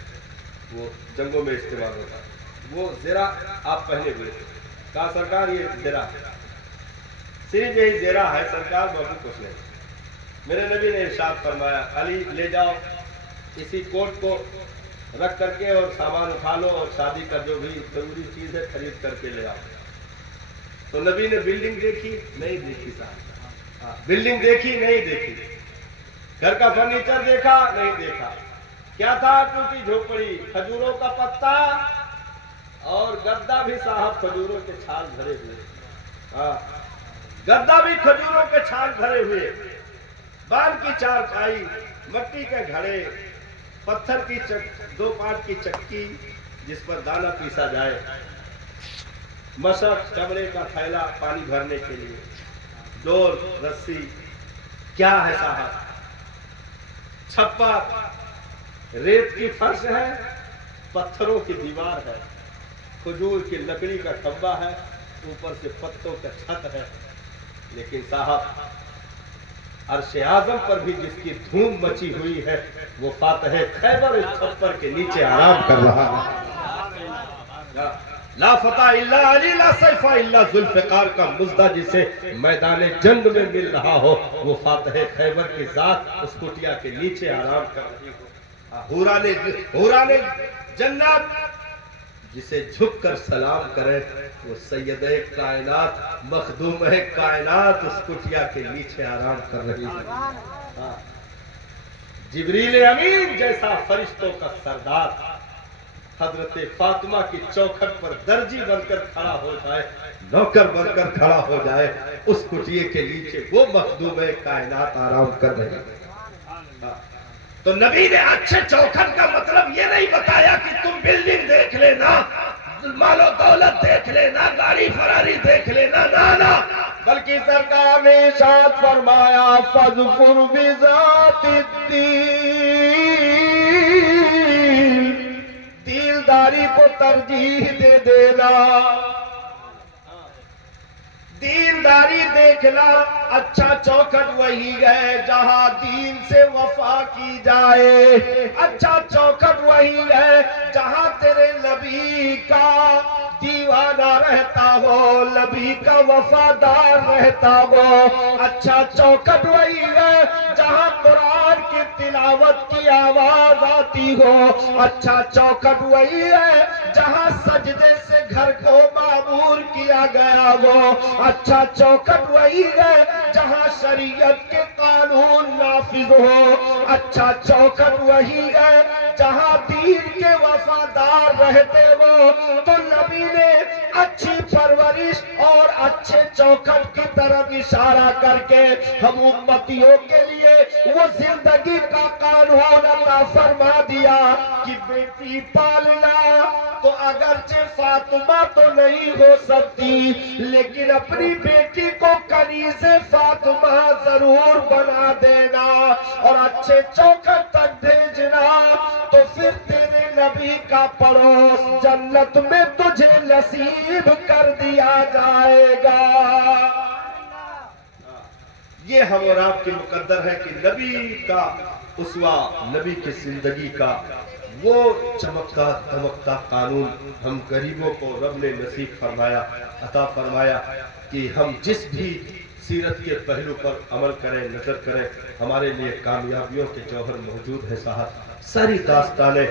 وہ جنگوں میں استعمال ہوتا ہے، وہ زرہ آپ پہنے ہوئے تھے۔ کہا سرکار یہ زرہ صرف یہی زرہ ہے سرکار، باقی کچھ نہیں۔ میرے نبی نے ارشاد فرمایا علی لے جاؤ اسی کوٹ کو رکھ کر کے اور سامان اٹھا لو اور شادی کا جو بھی ضروری چیز ہے خرید کر کے لے آؤ۔ تو نبی نے بلڈنگ دیکھی نہیں دیکھی صاحب، بلڈنگ دیکھی نہیں دیکھی، گھر کا فرنیچر دیکھا نہیں دیکھا، کیا تھا؟ ٹوٹی جھوپڑی، کھجوروں کا پتا اور گدا بھی صاحب کھجوروں کے چھال بھرے ہوئے، گدا بھی کھجوروں کے چھال بھرے ہوئے، بان کی چارپائی، مٹی کے گھڑے، پتھر کی 2 پارٹ کی چکی جس پر دانا پیسا جائے، مشق، چمڑے کا تھیلا پانی بھرنے کے لیے، ڈول، رسی، کیا ہے صاحب؟ چھپا، ریت کی فرش ہے، پتھروں کی دیوار ہے، کھجور کی لکڑی کا ٹھبا ہے، اوپر سے پتوں کا چھت ہے، لیکن صاحب عرش اعظم پر بھی جس کی دھوم مچی ہوئی ہے وہ فاتح خیبر اس چھپر کے نیچے آرام کر رہا ہے۔ لا فتح الا علی، لا سیف الا ذوالفقار کا مزدہ جسے میدان جنگ میں مل رہا ہو وہ فاتح خیبر کی ذات اس کٹیا کے نیچے آرام کر رہی ہو۔ حوران جنت جسے جھک کر سلام کرے وہ سید کائنات، مخدوم کائنات اس کٹیا کے نیچے آرام کر رہی ہے۔ جبریل امین جیسا فرشتوں کا سردار حضرت فاطمہ کی چوکھٹ پر درجی بن کر کھڑا ہو جائے، نوکر بن کر کھڑا ہو جائے، اس کٹیے کے نیچے وہ مخدوم کائنات آرام کر رہے ہیں۔ تو نبی نے اچھے چوکھٹ کا مطلب یہ نہیں بتایا کہ تم بلڈنگ دیکھ لینا، مال و دولت دیکھ لینا، گاڑی فراری دیکھ لینا، نہ، بلکہ سرکار نے ارشاد فرمایا فاظفر بذات الدین، دینداری کو ترجیح دے دینا، دینداری دیکھنا۔ اچھا چوکھٹ وہی ہے جہاں دین سے وفا کی جائے، اچھا چوکھٹ وہی ہے جہاں تیرے نبی کا دیوانہ رہتا ہو، نبی کا وفادار رہتا ہو۔ اچھا چوکھٹ وہی ہے جہاں قرآن کی تلاوت کی آواز آتی ہو، اچھا چوکھٹ وہی ہے جہاں سجدے سے گھر کو معمور کیا گیا ہو، اچھا چوکھٹ وہی ہے جہاں شریعت کے قانون نافذ ہو، اچھا چوکھٹ وہی ہے جہاں دین کے وفادار رہتے ہو۔ تو نبی نے اچھی پرورش اور اچھے چوکھٹ کی طرف اشارہ کر کے ہم امتیوں کے لیے وہ زندگی کا قانون عطا فرما دیا کہ بیٹی پالنا تو اگرچہ فاطمہ تو نہیں ہو سکتی لیکن اپنی بیٹی کو کنیز فاطمہ ضرور بنا دینا اور اچھے چوکھٹ تک بھیجنا، تو پھر تیرے نبی کا پڑوس جنت میں تجھے نصیب کر دیا جائے گا۔ یہ ہم اور آپ کی مقدر ہے کہ نبی کا اسوہ، نبی کی زندگی کا وہ چمکتا دمکتا قانون ہم غریبوں کو رب نے نصیب فرمایا، عطا فرمایا کہ ہم جس بھی سیرت کے پہلو پر عمل کریں، نظر کریں، ہمارے لیے کامیابیوں کے جوہر موجود ہے۔ صاحب ساری داستانیں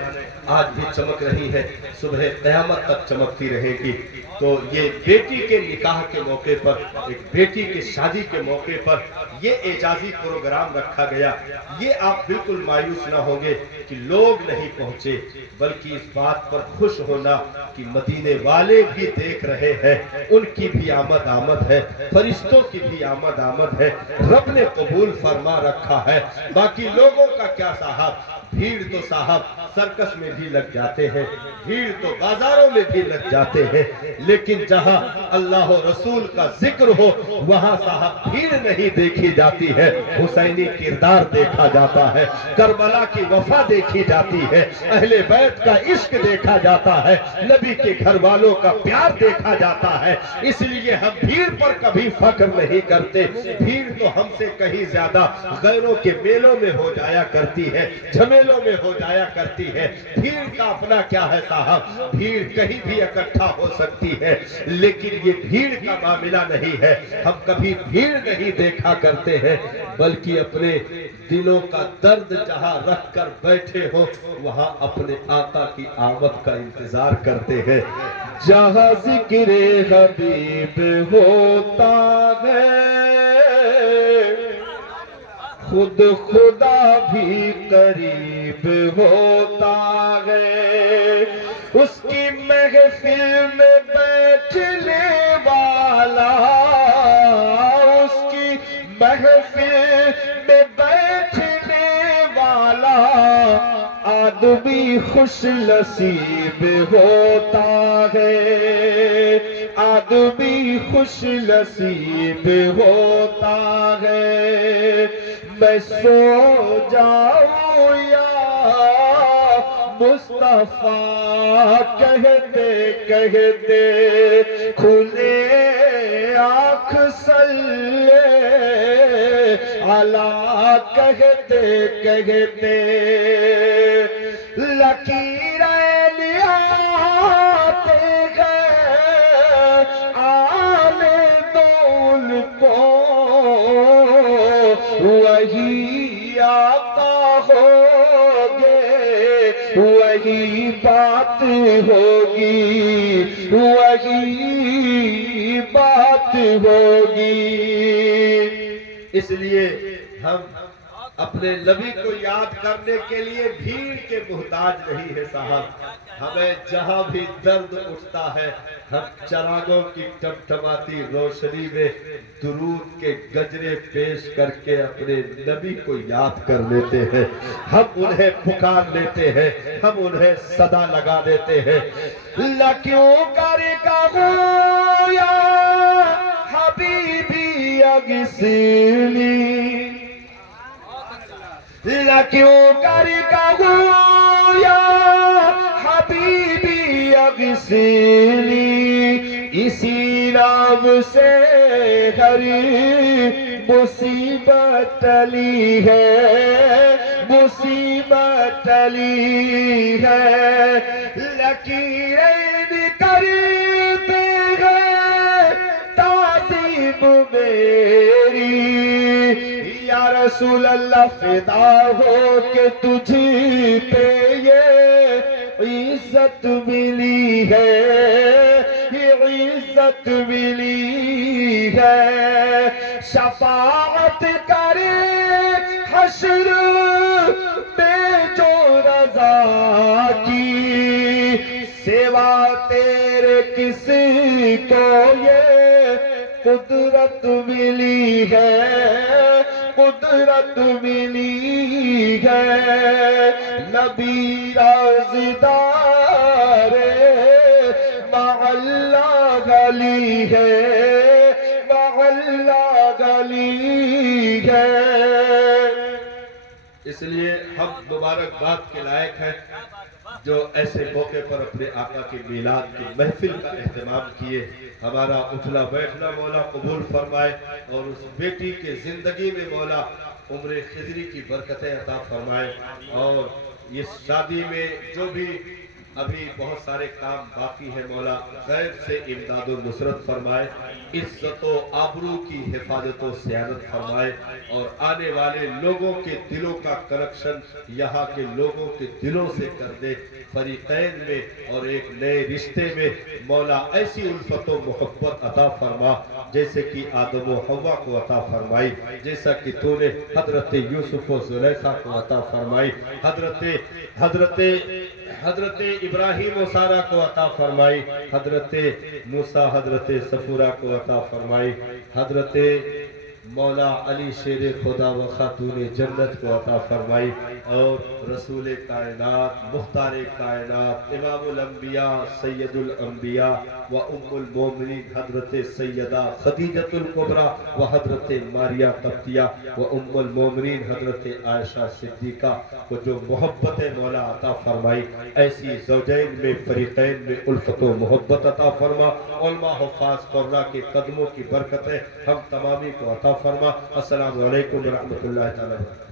آج بھی چمک رہی ہیں، صبح قیامت تک چمکتی رہے گی۔ تو یہ بیٹی کے نکاح کے موقع پر، ایک بیٹی کی شادی کے موقع پر یہ اعزازی پروگرام رکھا گیا۔ یہ آپ بالکل مایوس نہ ہوں گے کہ لوگ نہیں پہنچے، بلکہ اس بات پر خوش ہونا کہ مدینے والے بھی دیکھ رہے ہیں، ان کی بھی آمد ہے، فرشتوں کی بھی آمد ہے، رب نے قبول فرما رکھا ہے۔ باقی لوگوں کا کیا صاحب، بھیڑ تو صاحب سرکس میں بھی لگ جاتے ہیں، بھیڑ تو بازاروں میں بھی لگ جاتے ہیں، لیکن جہاں اللہ و رسول کا ذکر ہو وہاں صاحب بھیڑ نہیں دیکھی جاتی ہے، حسینی کردار دیکھا جاتا ہے، کربلا کی وفا دیکھی جاتی ہے، اہل بیت کا عشق دیکھا جاتا ہے، نبی کے گھر والوں کا پیار دیکھا جاتا ہے۔ اس لیے ہم بھیڑ پر کبھی فخر نہیں کرتے، بھیڑ تو ہم سے کہیں زیادہ غیروں کے میلوں میں ہو جایا کرتی ہے، جھمیلوں میں ہو جایا کرتی ہے۔ بھیڑ کا اپنا کیا ہے صاحب، بھیڑ کہیں بھی اکٹھا ہو سکتی ہے، لیکن یہ بھیڑ کا معاملہ نہیں ہے۔ ہم کبھی بھیڑ نہیں دیکھا کرتے ہیں، بلکہ اپنے دلوں کا درد جہاں رکھ کر بیٹھے ہو وہاں اپنے آقا کی آمد کا انتظار کرتے ہیں۔ جہاں ذکر حبیب ہوتا ہے خود خدا بھی قریب ہوتا ہے، اس کی محفل میں بیٹھنے والا، اس کی محفل میں آدمی خوش نصیب ہوتا ہے، آدمی خوش نصیب ہوتا ہے، میں سو جاؤں یا مصطفیٰ کہتے کہتے کھلے آنکھ صلی علی کہتے کہتے لکیریں لیاتے گئے آنے دول کو، وہی آقا ہوگے وہی بات ہوگی، وہی بات ہوگی۔ اس لیے ہم اپنے نبی کو یاد کرنے کے لیے بھیڑ کے محتاج نہیں ہے صاحب۔ ہمیں جہاں بھی درد اٹھتا ہے ہم چراغوں کی ٹمٹماتی روشنی میں درود کے گجرے پیش کر کے اپنے نبی کو یاد کر لیتے ہیں، ہم انہیں پکار لیتے ہیں، ہم انہیں صدا لگا دیتے ہیں۔ لکیوں کر کہوں یا حبیبی اغسلنی، لکیوں کر کہوں یا حبیبی اغسلنی، اسی نام سے ہر مصیبت ٹلی ہے، مصیبت ٹلی ہے۔ لکیریں کرتے ہیں تعظیم میری، یا رسول اللہ فدا ہو کہ تجھ پہ یہ عزت ملی ہے، یہ عزت ملی ہے۔ شفاعت کرے حشر میں جو رضا کی، سوا تیرے کس کو یہ قدرت ملی ہے، قدرت ملی ہے۔ نبی رازدار مع اللہ گلی ہے، مع اللہ گلی ہے۔ اس لیے ہم مبارکباد کے لائق ہیں جو ایسے موقع پر اپنے آقا کی میلاد کی محفل کا اہتمام کیے۔ ہمارا اٹھنا بیٹھنا مولا قبول فرمائے اور اس بیٹی کے زندگی میں مولا عمر خضری کی برکتیں عطا فرمائے، اور اس شادی میں جو بھی ابھی بہت سارے کام باقی ہیں مولا غیب سے امداد و نصرت فرمائے، عزت و آبرو کی حفاظت و صیانت فرمائے، اور آنے والے لوگوں کے دلوں کا کنیکشن یہاں کے لوگوں کے دلوں سے کر دے، فریقین میں اور ایک نئے رشتے میں مولا ایسی الفت و محبت عطا فرما جیسے کہ آدم و حوا کو عطا فرمائی، جیسا کہ تو نے حضرت یوسف و زلیخا کو عطا فرمائی، حضرت ابراہیم و سارہ کو عطا فرمائی، حضرت موسیٰ حضرت صفورہ کو عطا فرمائی، حضرت مولا علی شیر خدا و خاتون جنت کو عطا فرمائی، اور رسول کائنات مختار کائنات امام الانبیاء سید الانبیاء و ام المومنین حضرت سیدہ خدیجۃ الکبریٰ و حضرت ماریہ قبطیہ و ام المومنین حضرت عائشہ صدیقہ کو جو محبت مولا عطا فرمائی، ایسی زوجین میں فریقین میں الفت و محبت عطا فرما، علماء حفاظ قرہ کے قدموں کی برکتیں ہم تمامی کو عطا فرما۔ السلام علیکم ورحمۃ اللہ تعالی وبرکاتہ۔